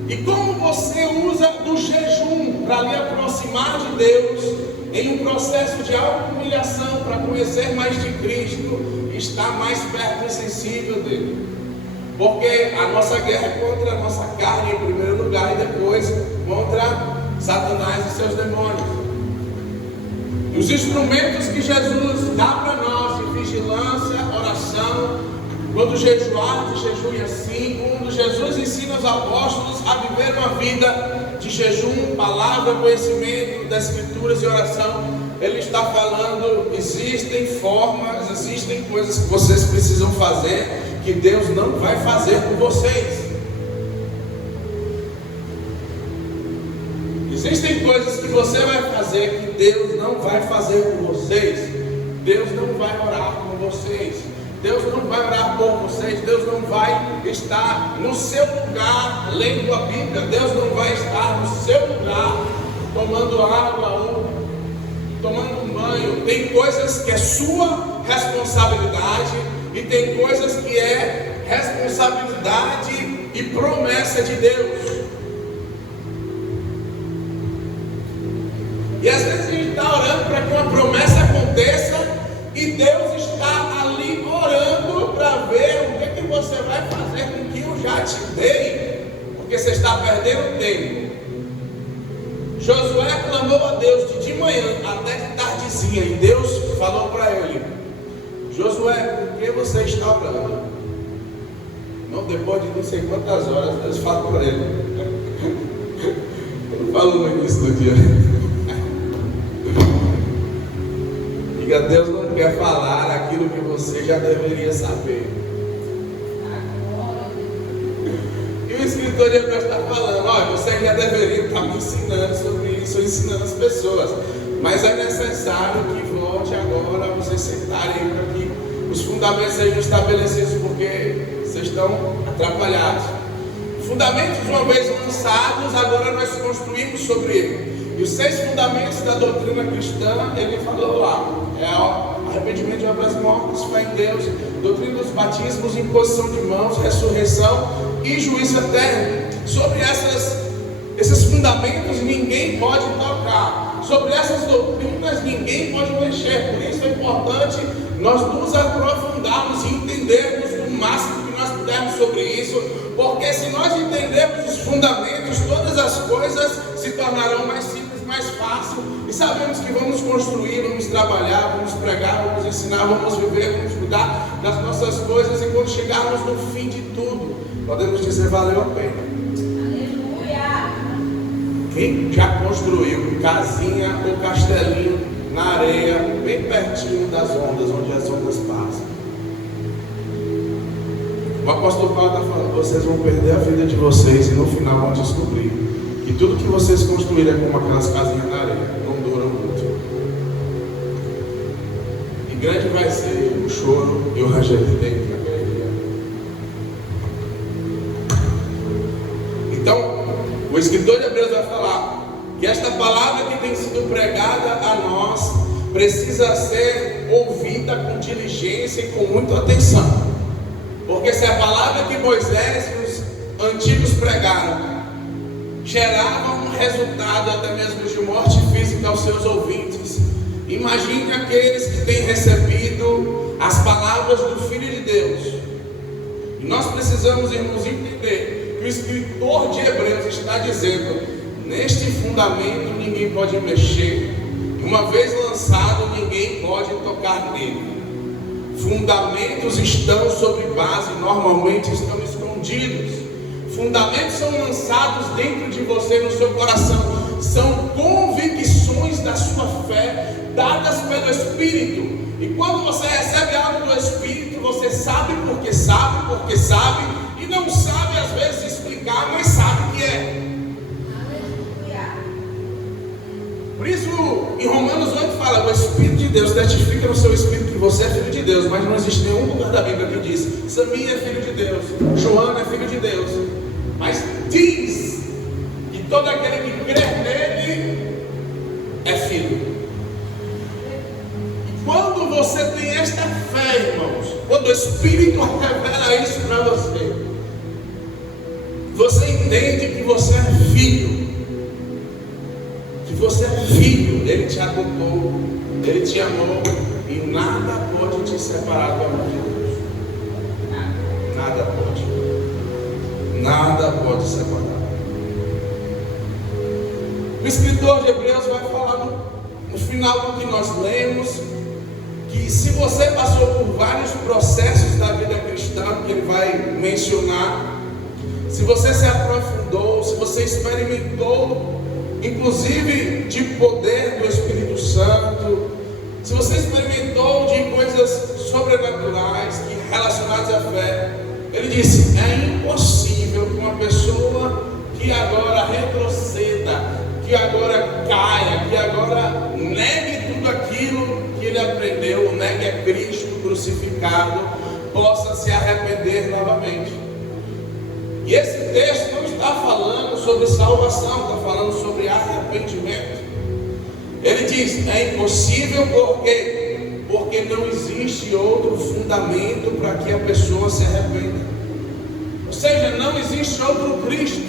e como você usa do jejum para lhe aproximar de Deus em um processo de auto-humilhação para conhecer mais de Cristo e estar mais perto e sensível dele. Porque a nossa guerra é contra a nossa carne em primeiro lugar e depois contra Satanás e seus demônios. E os instrumentos que Jesus dá para nós de vigilância, oração, quando jejuar, jejue assim, quando Jesus ensina os apóstolos a viver uma vida de jejum, palavra, conhecimento das escrituras e oração, ele está falando, existem formas, existem coisas que vocês precisam fazer que Deus não vai fazer por vocês. Existem coisas que você vai fazer que Deus não vai fazer por vocês. Deus não vai orar por vocês. Deus não vai orar por vocês. Deus não vai estar no seu lugar lendo a Bíblia. Deus não vai estar no seu lugar tomando água ou tomando um banho. Tem coisas que é sua responsabilidade e tem coisas que é responsabilidade e promessa de Deus. E às vezes a gente está orando para que uma promessa aconteça e Deus está ali orando para ver o que você vai fazer com o que eu já te dei, porque você está perdendo tempo. Josué clamou a Deus de manhã até de tardezinha e Deus falou para ele: Josué, por que você está orando? Não, depois de não sei quantas horas, Deus fala para ele. Eu não falo no início do dia. Diga, Deus não quer falar aquilo que você já deveria saber. E o escritor de Hebreus está falando: olha, você já deveria estar me ensinando sobre isso, ensinando as pessoas, mas é necessário que volte agora a vocês sentarem para que os fundamentos sejam estabelecidos, porque vocês estão atrapalhados. Fundamentos, uma vez lançados, agora nós construímos sobre ele. E os 6 fundamentos da doutrina cristã, ele falou lá: é o arrependimento de obras mortas, fé em Deus, doutrina dos batismos, imposição de mãos, ressurreição e juízo eterno. Sobre esses fundamentos ninguém pode tocar. Sobre essas doutrinas ninguém pode mexer. Por isso é importante nós nos aprofundarmos e entendermos o máximo que nós pudermos sobre isso, porque se nós entendermos os fundamentos, todas as coisas se tornarão mais simples, mais fácil, e sabemos que vamos construir, vamos trabalhar, vamos pregar, vamos ensinar, vamos viver, vamos cuidar das nossas coisas, e quando chegarmos no fim de tudo, podemos dizer: valeu a pena. Aleluia! Quem já construiu casinha ou castelinho na areia, bem pertinho das ondas, onde as ondas passam? O apóstolo Paulo está falando: vocês vão perder a vida de vocês e no final vão descobrir que tudo que vocês construíram é como aquelas casinhas na areia, não duram muito. E grande vai ser o choro e o ranger de dentro naquele dia. Então, o escritor de Hebreus vai falar que esta palavra que tem sido pregada a nós precisa ser ouvida com diligência e com muita atenção. Porque se a palavra que Moisés e os antigos pregaram gerava um resultado até mesmo de morte física aos seus ouvintes, imagine aqueles que têm recebido as palavras do Filho de Deus. E nós precisamos, irmãos, entender que o escritor de Hebreus está dizendo: neste fundamento ninguém pode mexer, uma vez lançado ninguém pode tocar nele. Fundamentos estão sobre base, normalmente estão escondidos. Fundamentos são lançados dentro de você, no seu coração, são convicções da sua fé dadas pelo Espírito. E quando você recebe algo do Espírito, você sabe, e não sabe às vezes explicar, mas sabe que é. Por isso, em Romanos 8 fala: o Espírito de Deus testifica no seu Espírito que você é filho de Deus. Mas não existe nenhum lugar da Bíblia que diz: Samir é filho de Deus, Joana é filho de Deus. Mas diz que todo aquele que crê nele é filho. E quando você tem esta fé, irmãos, quando o Espírito revela isso para você, você entende que você é filho. Você é filho, Ele te adotou, Ele te amou, e nada pode te separar do amor de Deus. Nada pode separar. O escritor de Hebreus vai falar no final do que nós lemos, que se você passou por vários processos da vida cristã, que ele vai mencionar, se você se aprofundou, se você experimentou inclusive de poder do Espírito Santo, se você experimentou de coisas sobrenaturais relacionadas à fé, ele disse: é impossível que uma pessoa que agora retroceda, que agora caia, que agora negue tudo aquilo que ele aprendeu, negue a Cristo crucificado, possa se arrepender novamente. E esse texto não está falando sobre salvação, está falando sobre arrependimento. Ele diz: é impossível porque não existe outro fundamento para que a pessoa se arrependa. Ou seja, não existe outro Cristo.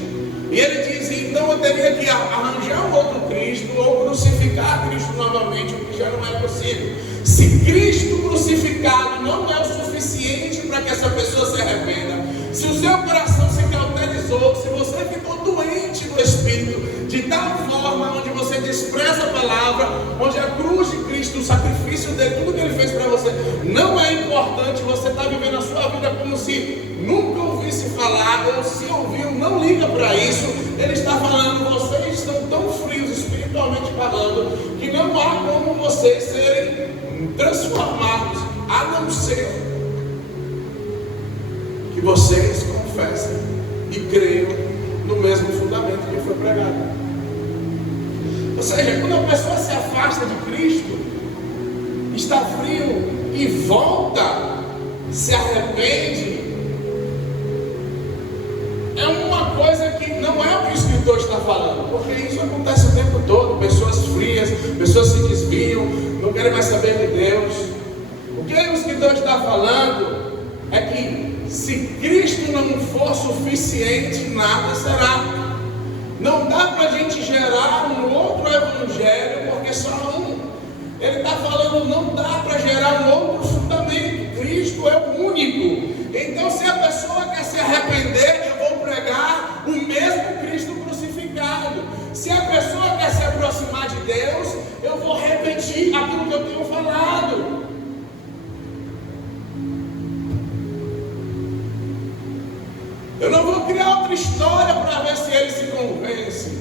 E ele diz: então eu teria que arranjar um outro Cristo ou crucificar Cristo novamente, o que já não é possível. Se Cristo crucificado não é o suficiente para que essa pessoa se arrependa, se o seu coração se cauterizou, se você ficou doente no Espírito, de tal forma onde você despreza a palavra, onde a cruz de Cristo, o sacrifício dele, tudo que ele fez para você, não é importante, você está vivendo a sua vida como se nunca ouvisse falar, ou se ouviu, não liga para isso. Ele está falando: vocês estão tão frios espiritualmente falando, que não há como vocês serem transformados, a não ser que vocês confessem e creiam no mesmo fundamento que foi pregado. Ou seja, quando a pessoa se afasta de Cristo, está frio e volta, se arrepende, é uma coisa que não é o que o escritor está falando, porque isso acontece o tempo todo. Pessoas frias, pessoas se desviam, não querem mais saber de Deus. O que o escritor está falando é que se Cristo não for suficiente, nada será. Não dá para a gente gerar um outro evangelho, porque só um. Ele está falando: não dá para gerar um outro fundamento. Cristo é o único. Então, se a pessoa quer se arrepender, eu vou pregar o mesmo Cristo crucificado. Se a pessoa quer se aproximar de Deus, eu vou repetir aquilo que eu tenho falado. Eu não vou criar outra história para ver se ele se convence.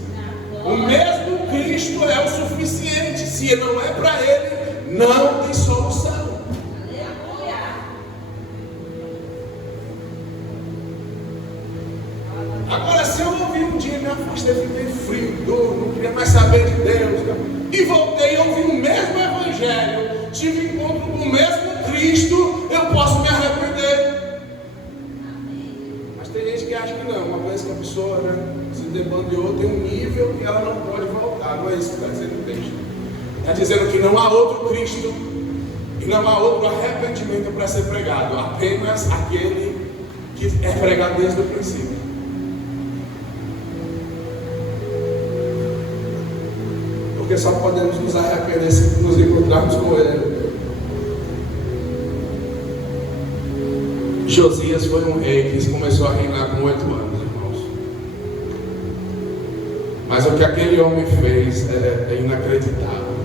O mesmo Cristo é o suficiente. Se não é para ele, não tem solução. Agora, se eu ouvi um dia, me afastei, fiquei frio, duro, não queria mais saber de Deus, e voltei a ouvir o mesmo evangelho, tive encontro com o mesmo Cristo, eu posso me arrepender. Tem gente que acha que não, uma vez que a pessoa se debandeou, tem um nível que ela não pode voltar. Não é isso que está dizendo o texto. Está dizendo que não há outro Cristo e não há outro arrependimento para ser pregado, apenas aquele que é pregado desde o princípio. Porque só podemos nos arrepender se nos encontrarmos com Ele. Josias foi um rei que começou a reinar com 8 anos, irmãos. Mas o que aquele homem fez é inacreditável.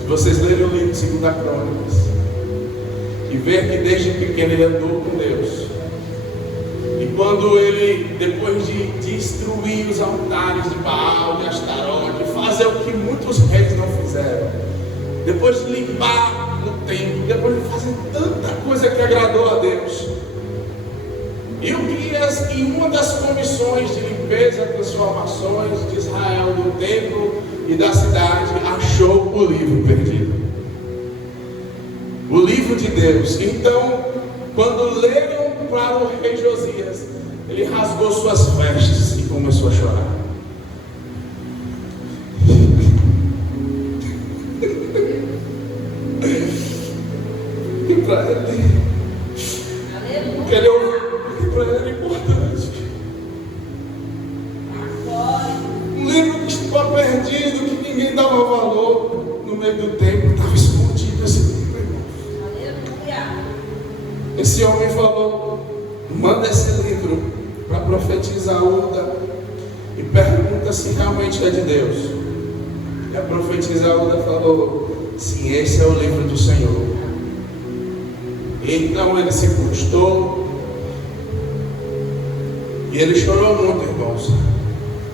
Se vocês lerem o livro de 2 Crônicas e ver que desde pequeno ele andou com Deus, e quando ele, depois de destruir os altares de Baal, de Astarote, fazer o que muitos reis não fizeram, depois de limpar o templo, depois de fazer tanta coisa que agradou a Deus, Ilquias, em uma das comissões de limpeza e transformações de Israel, do templo e da cidade, achou o livro perdido, o livro de Deus. Então, quando leram para o rei Josias, ele rasgou suas vestes e começou a chorar. E para ele, para ele era importante. Um livro que estava perdido, que ninguém dava valor, no meio do templo estava escondido esse livro, irmãos. Esse homem falou: manda esse livro para a profetisa Hulda e pergunta se realmente é de Deus. E a profetisa Hulda falou: sim, esse é o livro do Senhor. E então ele se prostou e ele chorou muito, irmãos,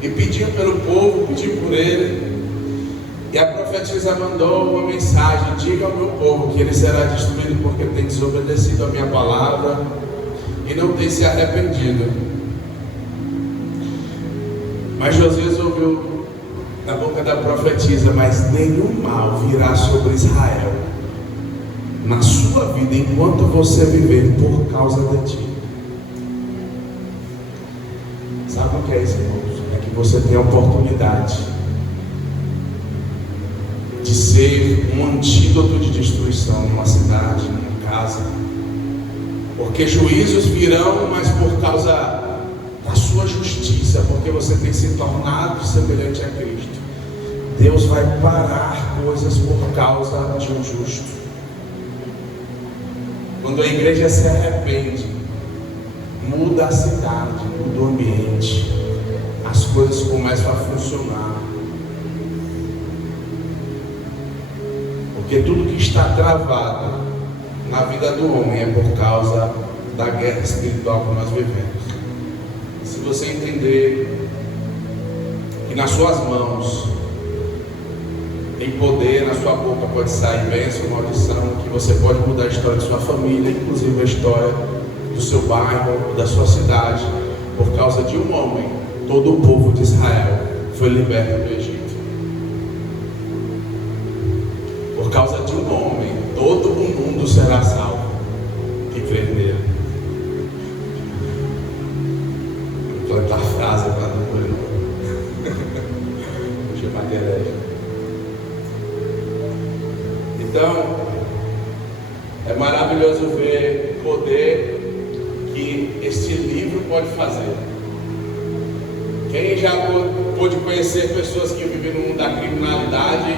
e pediu pelo povo, pediu por ele. E a profetisa mandou uma mensagem: diga ao meu povo que ele será destruído porque tem desobedecido a minha palavra e não tem se arrependido. Mas Josias ouviu da boca da profetisa: mas nenhum mal virá sobre Israel na sua vida enquanto você viver por causa de ti. Sabe o que é isso, irmãos? É que você tem a oportunidade de ser um antídoto de destruição numa cidade, numa casa, porque juízos virão, mas por causa da sua justiça, porque você tem se tornado semelhante a Cristo, Deus vai parar coisas por causa de um justo. Quando a igreja se arrepende, muda a cidade, muda o ambiente, as coisas começam a funcionar. Porque tudo que está travado na vida do homem é por causa da guerra espiritual que nós vivemos. Se você entender que nas suas mãos tem poder, na sua boca pode sair bênção, maldição, que você pode mudar a história de sua família, inclusive a história do seu bairro, da sua cidade. Por causa de um homem, todo o povo de Israel foi liberto do Egito. Por causa de um homem, todo o mundo será salvo que crer nele. Vou plantar frase para não morrer. Vou chamar de herege. Então, é maravilhoso ver o poder que este livro pode fazer. Quem já pôde conhecer pessoas que vivem no mundo da criminalidade,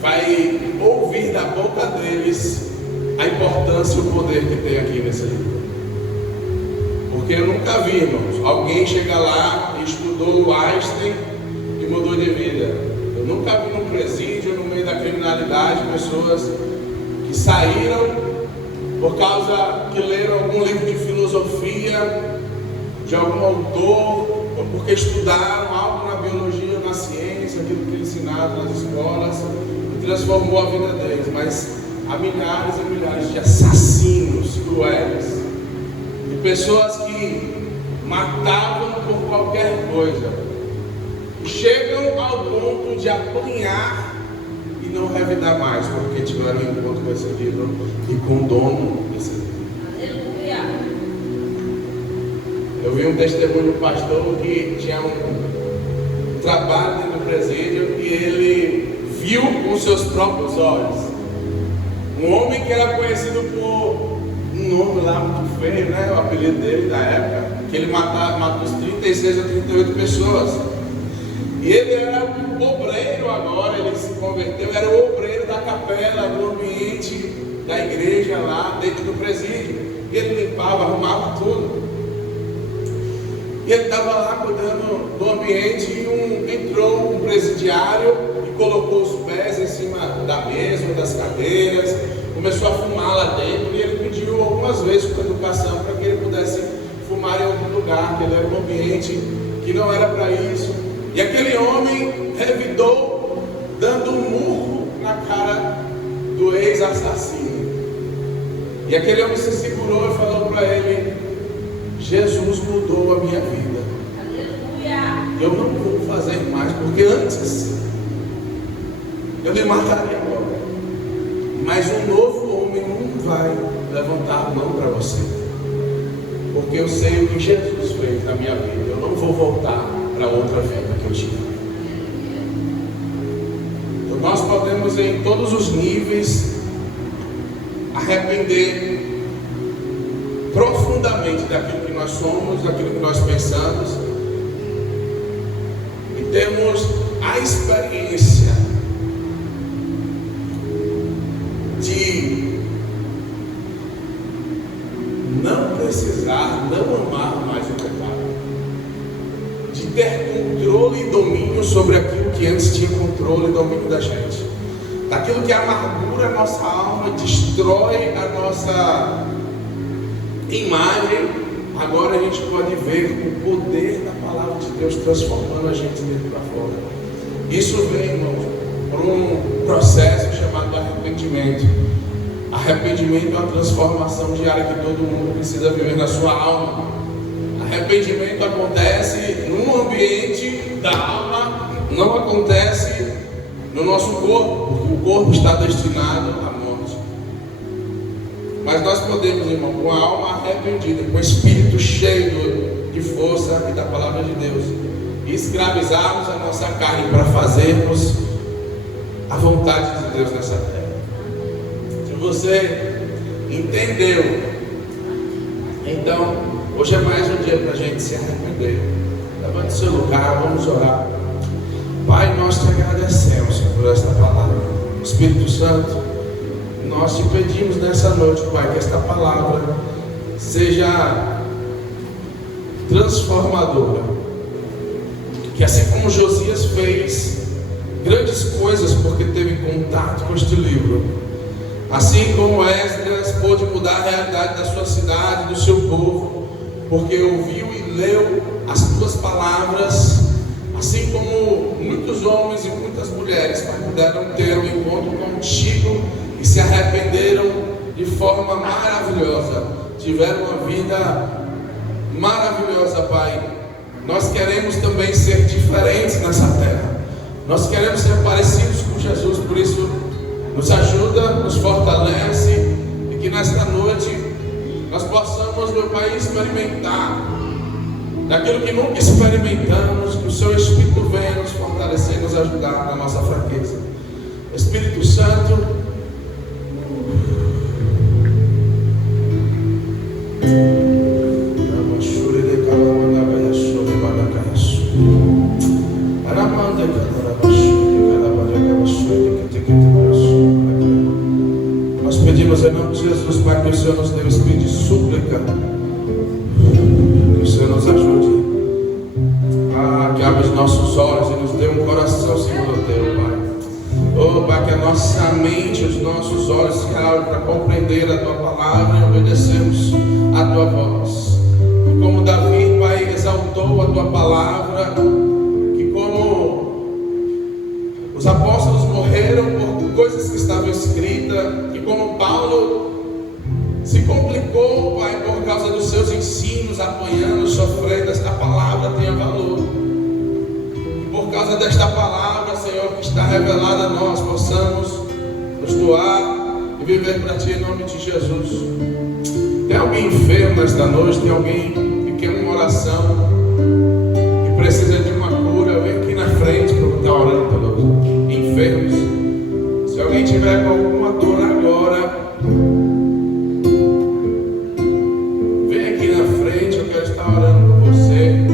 vai ouvir da boca deles a importância e o poder que tem aqui nesse livro. Porque eu nunca vi, irmãos, alguém chegar lá e estudou o Einstein e mudou de vida. Eu nunca vi num presídio, no meio da criminalidade, pessoas que saíram por causa que leram algum livro de filosofia de algum autor, ou porque estudaram algo na biologia, na ciência, aquilo que eles ensinaram nas escolas, e transformou a vida deles. Mas há milhares e milhares de assassinos cruéis, de pessoas que matavam por qualquer coisa, e chegam ao ponto de apanhar e não revidar mais, porque tiveram um encontro com esse livro e com o dono desse livro. Eu vi um testemunho do pastor que tinha um trabalho dentro do presídio e ele viu com seus próprios olhos um homem que era conhecido por um nome lá muito feio, né? O apelido dele da época, que ele matou 36 a 38 pessoas. E ele era obreiro agora, ele se converteu, era o obreiro da capela, do ambiente da igreja lá dentro do presídio. E ele limpava, arrumava tudo. E ele estava lá cuidando do ambiente e entrou um presidiário e colocou os pés em cima da mesa, das cadeiras, começou a fumar lá dentro, e ele pediu algumas vezes com educação para que ele pudesse fumar lugar, que ele era um ambiente que não era para isso. E aquele homem revidou, dando um murro na cara do ex-assassino. E aquele homem se segurou e falou para ele: Jesus mudou a minha vida. Aleluia. Eu não vou fazer mais, porque antes eu lhe mataria agora. Mas um novo homem não vai levantar a mão para você, porque eu sei o que Jesus fez na minha vida. Eu não vou voltar para outra vida que eu tive. Então nós podemos, em todos os níveis, arrepender profundamente daquilo que nós somos, daquilo que nós pensamos, e temos a experiência de não precisar, não amar mais o pecado, de ter controle e domínio sobre aquilo que antes tinha controle e domínio da gente, daquilo que amargura a nossa alma, destrói a nossa imagem. Agora a gente pode ver o poder da palavra de Deus transformando a gente dentro para fora. Isso vem, irmãos, por um processo chamado arrependimento. Arrependimento é uma transformação diária que todo mundo precisa viver na sua alma. Arrependimento acontece num ambiente da alma, não acontece no nosso corpo, porque o corpo está destinado à morte. Mas nós podemos, irmão, com a alma arrependida, com o espírito cheio de força e da palavra de Deus, escravizarmos a nossa carne para fazermos a vontade de Deus nessa terra. Se você entendeu, então hoje é mais um dia para a gente se arrepender. Levante seu lugar, vamos orar. Pai, nós te agradecemos por esta palavra. Espírito Santo, nós te pedimos nessa noite, Pai, que esta palavra seja transformadora. Que assim como Josias fez grandes coisas porque teve contato com este livro, assim como Esdras pôde mudar a realidade da sua cidade, do seu povo, porque ouviu e leu as tuas palavras, assim como muitos homens e muitas mulheres, Pai, puderam ter um encontro contigo e se arrependeram de forma maravilhosa, tiveram uma vida maravilhosa, Pai. Nós queremos também ser diferentes nessa terra. Nós queremos ser parecidos com Jesus, por isso nos ajuda, nos fortalece, e que nesta noite nós possamos, meu Pai, experimentar daquilo que nunca experimentamos, que o Seu Espírito venha nos fortalecer, nos ajudar na nossa fraqueza. Espírito Santo, nós pedimos em nome de Jesus, Pai, que o Senhor nos dê um espírito de súplica, que o Senhor nos ajude, que abra os nossos olhos e nos dê um coração segundo o Teu, Pai. Oh, Pai, que a nossa mente, os nossos olhos se abram para compreender a Tua palavra e obedecermos a Tua voz. E como Davi, Pai, exaltou a Tua palavra, que como os apóstolos morreram por coisas que estavam escritas, que como Paulo se complicou, Pai, por causa dos seus ensinos, apanhando, sofrendo, esta palavra tenha valor. E por causa desta palavra, Senhor, que está revelada a nós, possamos nos doar e viver para Ti em nome de Jesus. Tem alguém enfermo nesta noite? Tem alguém que quer uma oração, que precisa de uma cura? Vem aqui na frente para eu estar orando pelos enfermos. Se alguém tiver com alguma dor agora, vem aqui na frente, eu quero estar orando por você.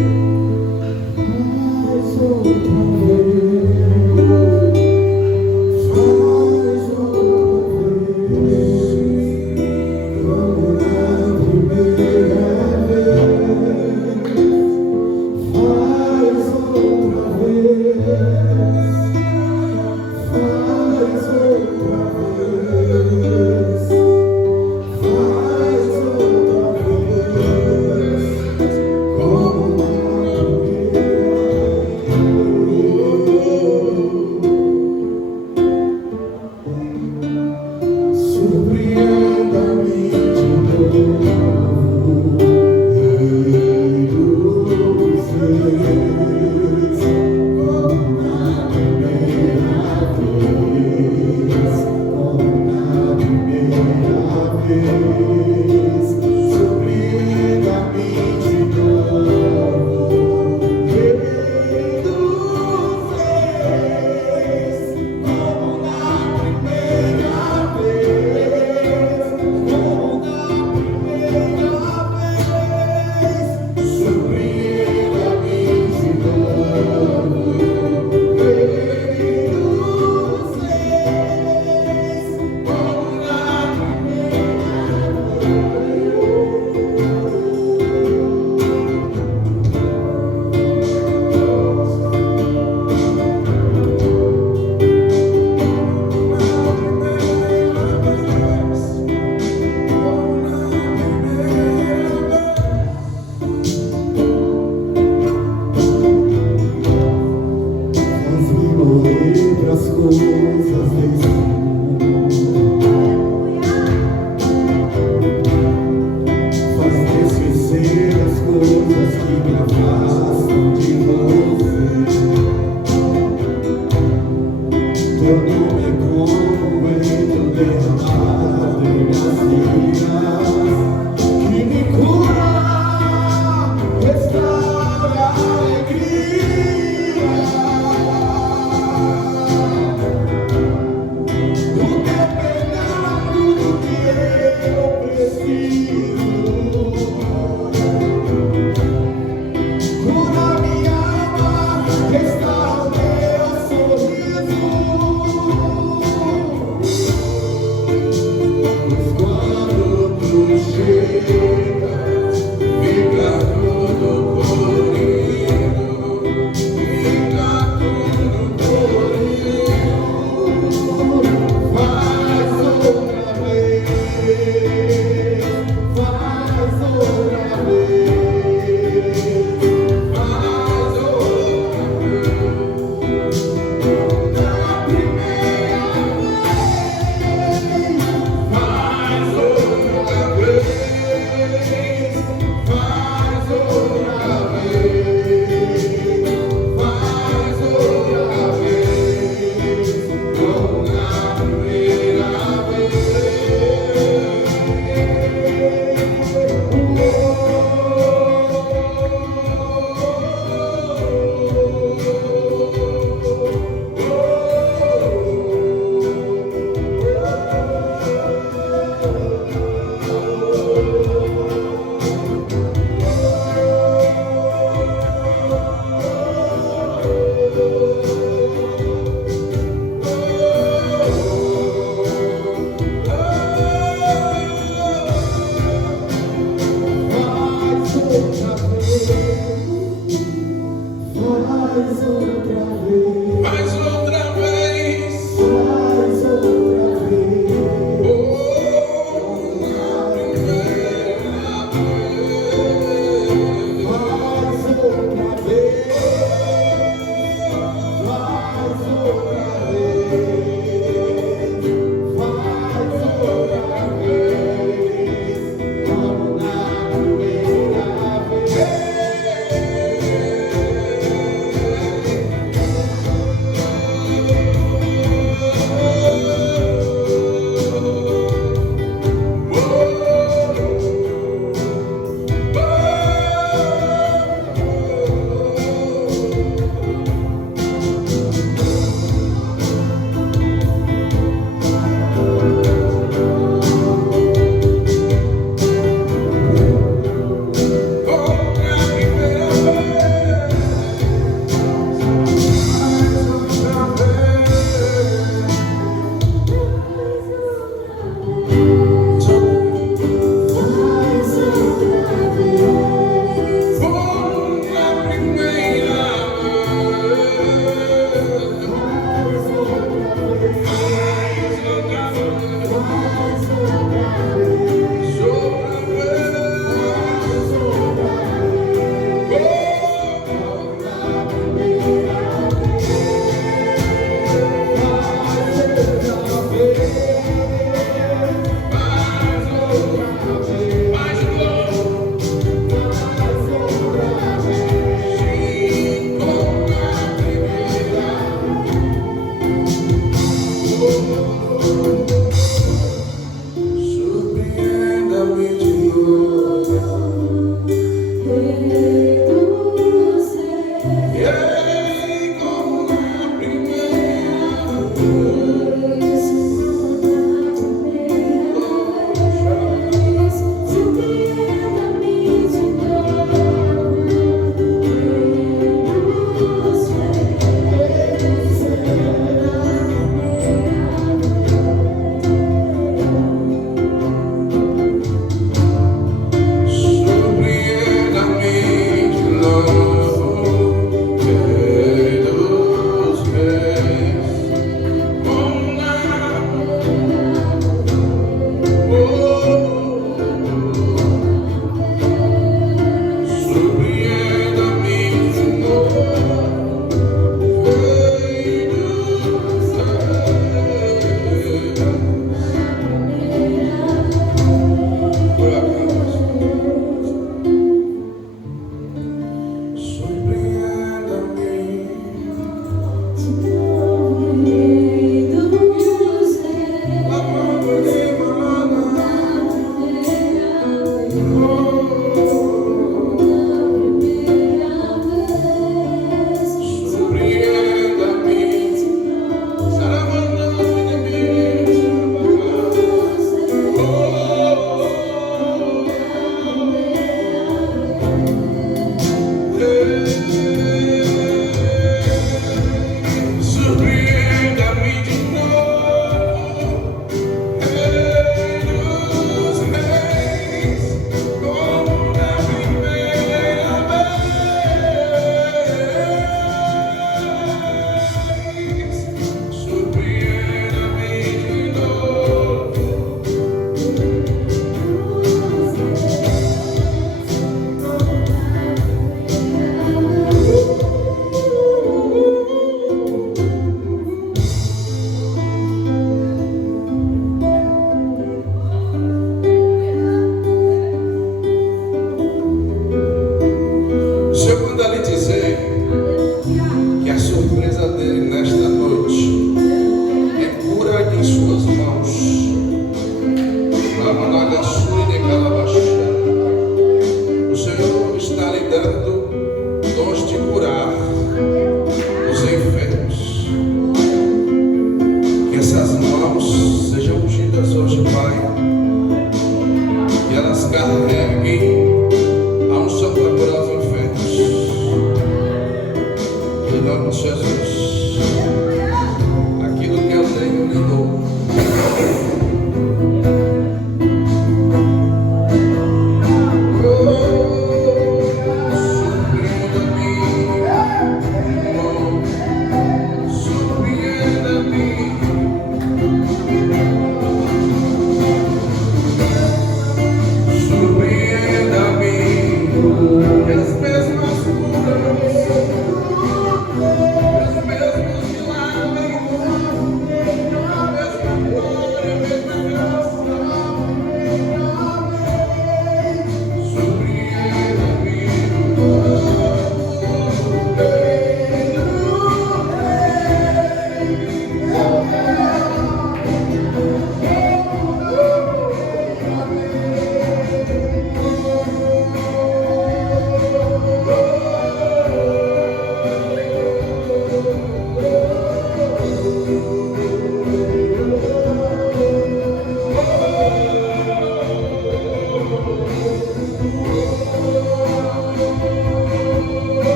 Mais outra vez. em suas mãos. O Senhor está lhe dando dons de curar os enfermos. Que essas mãos sejam ungidas hoje, Pai. Que elas carreguem a unção para curar os enfermos. Em nome de Jesus. Aquilo que eu tenho, lhe dou.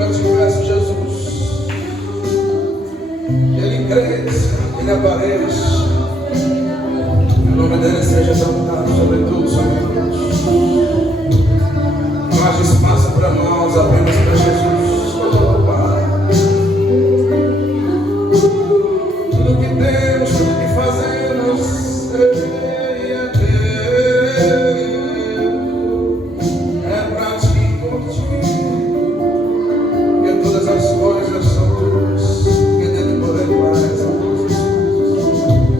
Eu te peço, Jesus, que Ele cresça, que Ele apareça, que o nome dEle seja exaltado sobre tudo, sobre todos. Não haja espaço para nós, apenas para Jesus. Oh, Pai. Tudo que temos, tudo que fazemos, é para Ti, por Ti. Todas as coisas são tuas, que dele poder mais são todas as coisas.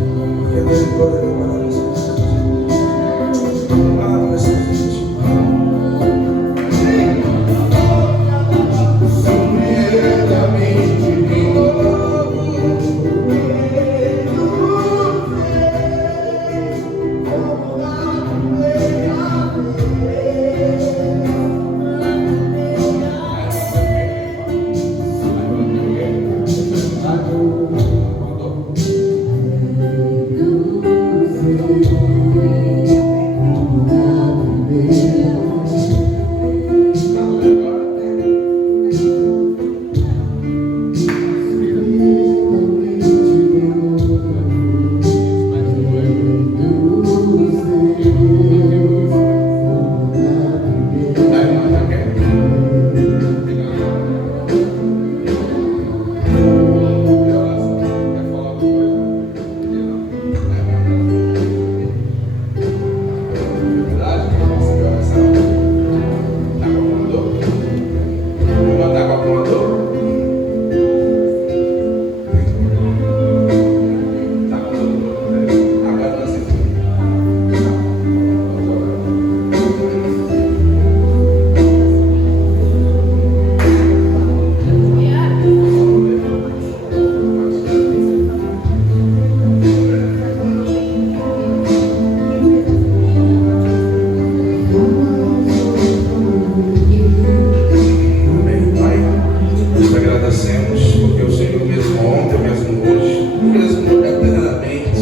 agradecemos, porque o Senhor mesmo ontem, mesmo hoje, mesmo eternamente.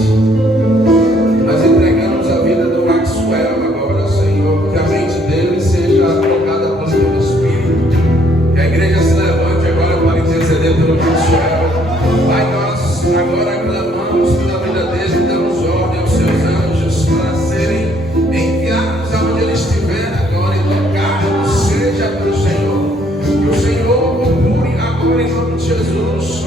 Nós entregamos a vida do Maxwell agora, Senhor, que a mente dele seja tocada por teu Espírito. Que a igreja se levante agora para interceder pelo Maxwell. Pai, nós agora clamamos pela vida dele, damos ordem aos seus anjos para serem enviados aonde ele estiver agora e tocados, seja pelo Senhor. Que o Senhor procure agora em nome de Jesus.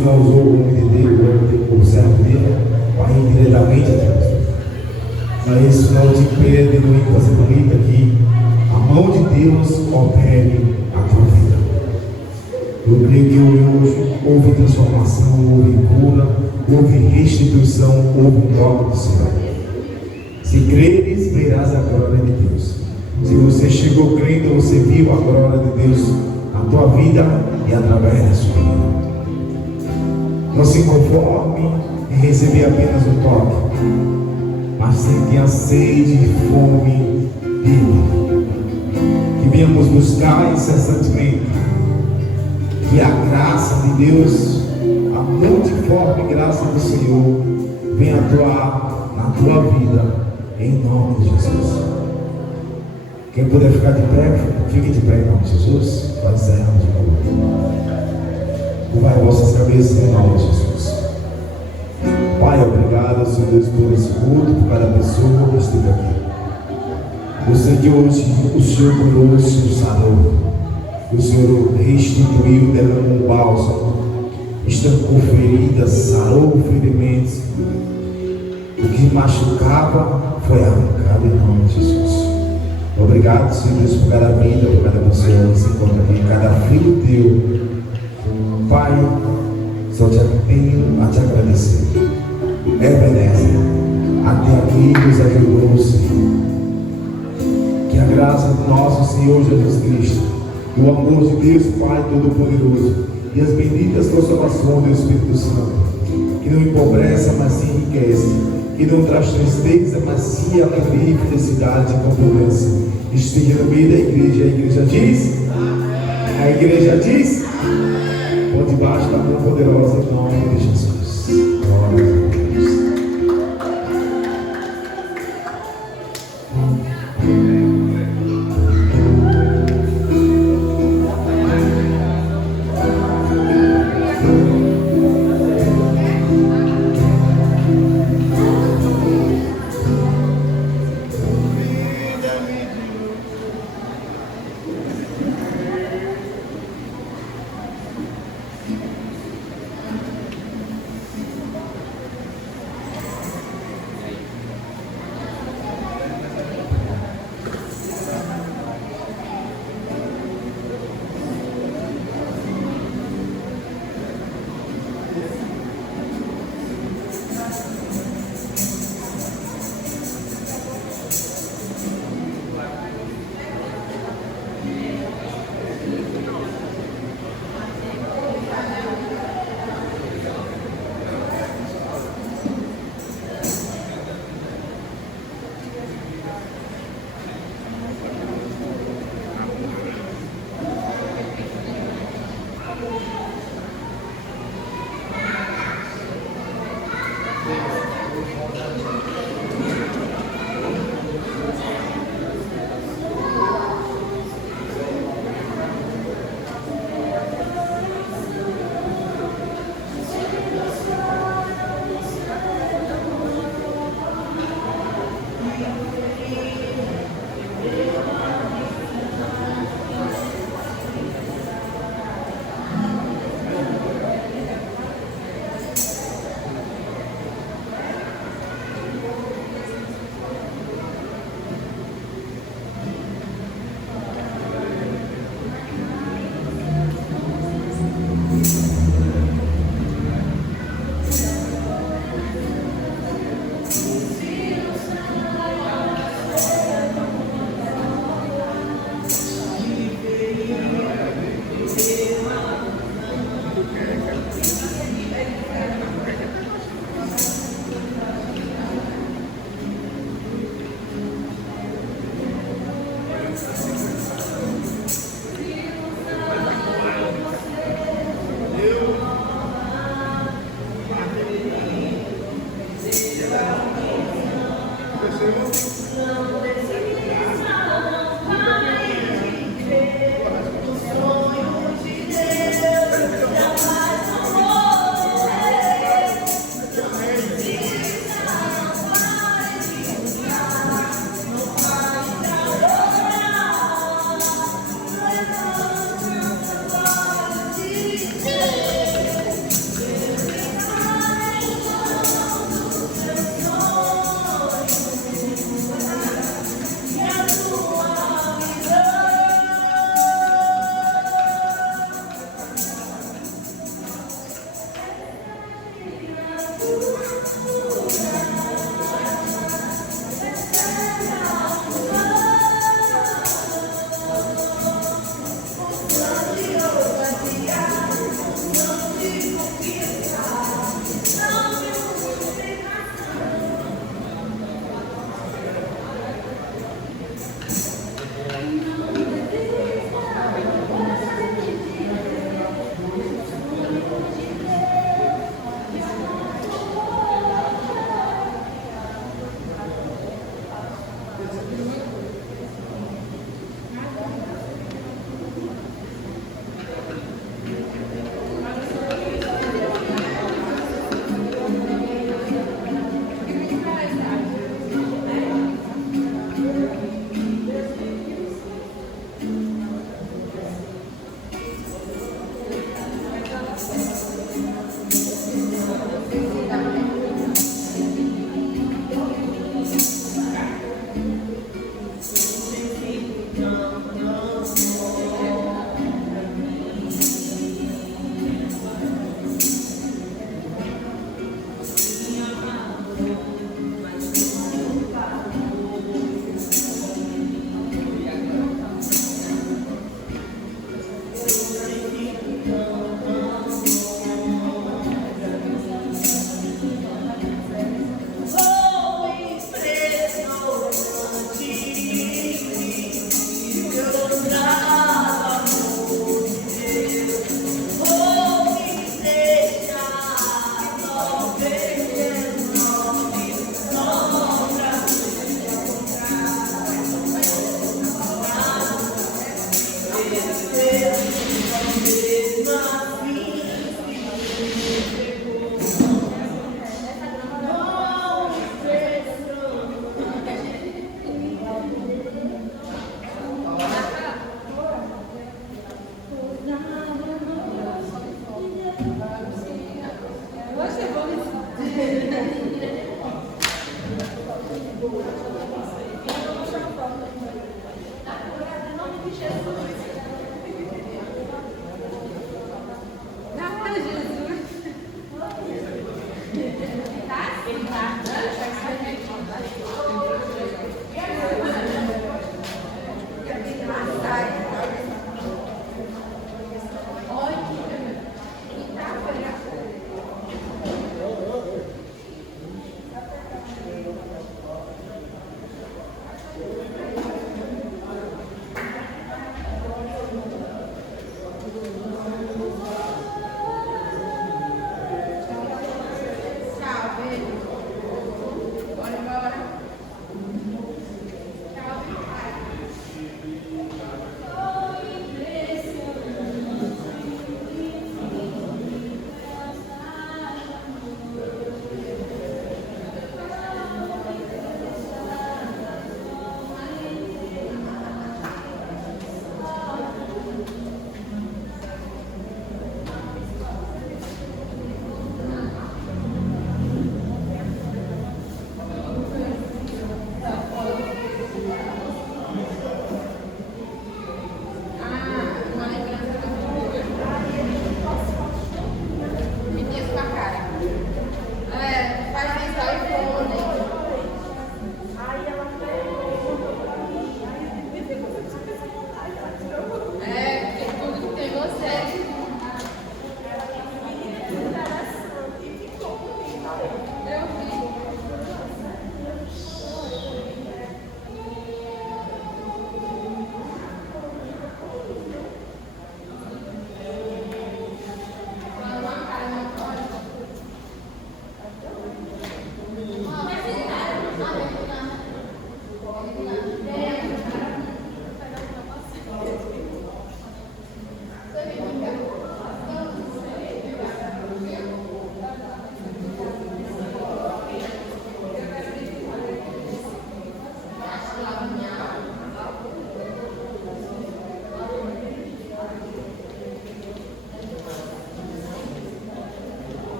Deus não usou o homem de Deus, o servo dele, para ir diretamente a Deus. Mas isso não te impede, não ir fazer bonita que a mão de Deus opere a tua vida. Eu creio que hoje houve transformação, houve cura, houve restituição, houve um toque do Senhor. Se creres, verás a glória de Deus. Se você chegou crendo, você viu a glória de Deus na tua vida e através da sua vida. Não se conforme em receber apenas um toque, mas sim tenha sede e fome dele. Que venhamos buscar incessantemente que a graça de Deus, a multiforme graça do Senhor, venha atuar na tua vida, em nome de Jesus. Quem puder ficar de pé, fique de pé em nome de Jesus. Nós encerramos o culto. Curvai vossas cabeças em nome de Jesus. Pai, obrigado, Senhor Deus, por esse culto, por cada pessoa que esteve aqui. Eu sei que hoje o Senhor curou, o Senhor sarou, o Senhor restituiu, derramou um bálsamo, estancou feridas, sarou ferimentos. O que machucava foi arrancado em nome de Jesus. Obrigado, Senhor Deus, por cada vida, por cada pessoa que se encontra aqui, cada filho teu. Pai, só tenho a te agradecer. Ebenezer, até aqui nos ajudou o Senhor. Que a graça do nosso Senhor Jesus Cristo, do amor de Deus Pai Todo-Poderoso e as benditas consolações do Espírito Santo, que não empobrece, mas se enriquece, que não traz tristeza, mas sim alegria, felicidade e abundância, esteja no meio da igreja. A igreja diz? Amém. A igreja diz? Amém. Por debaixo da mão poderosa, em nome de Jesus. Glória a Deus.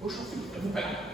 Puxa, eu vou pegar.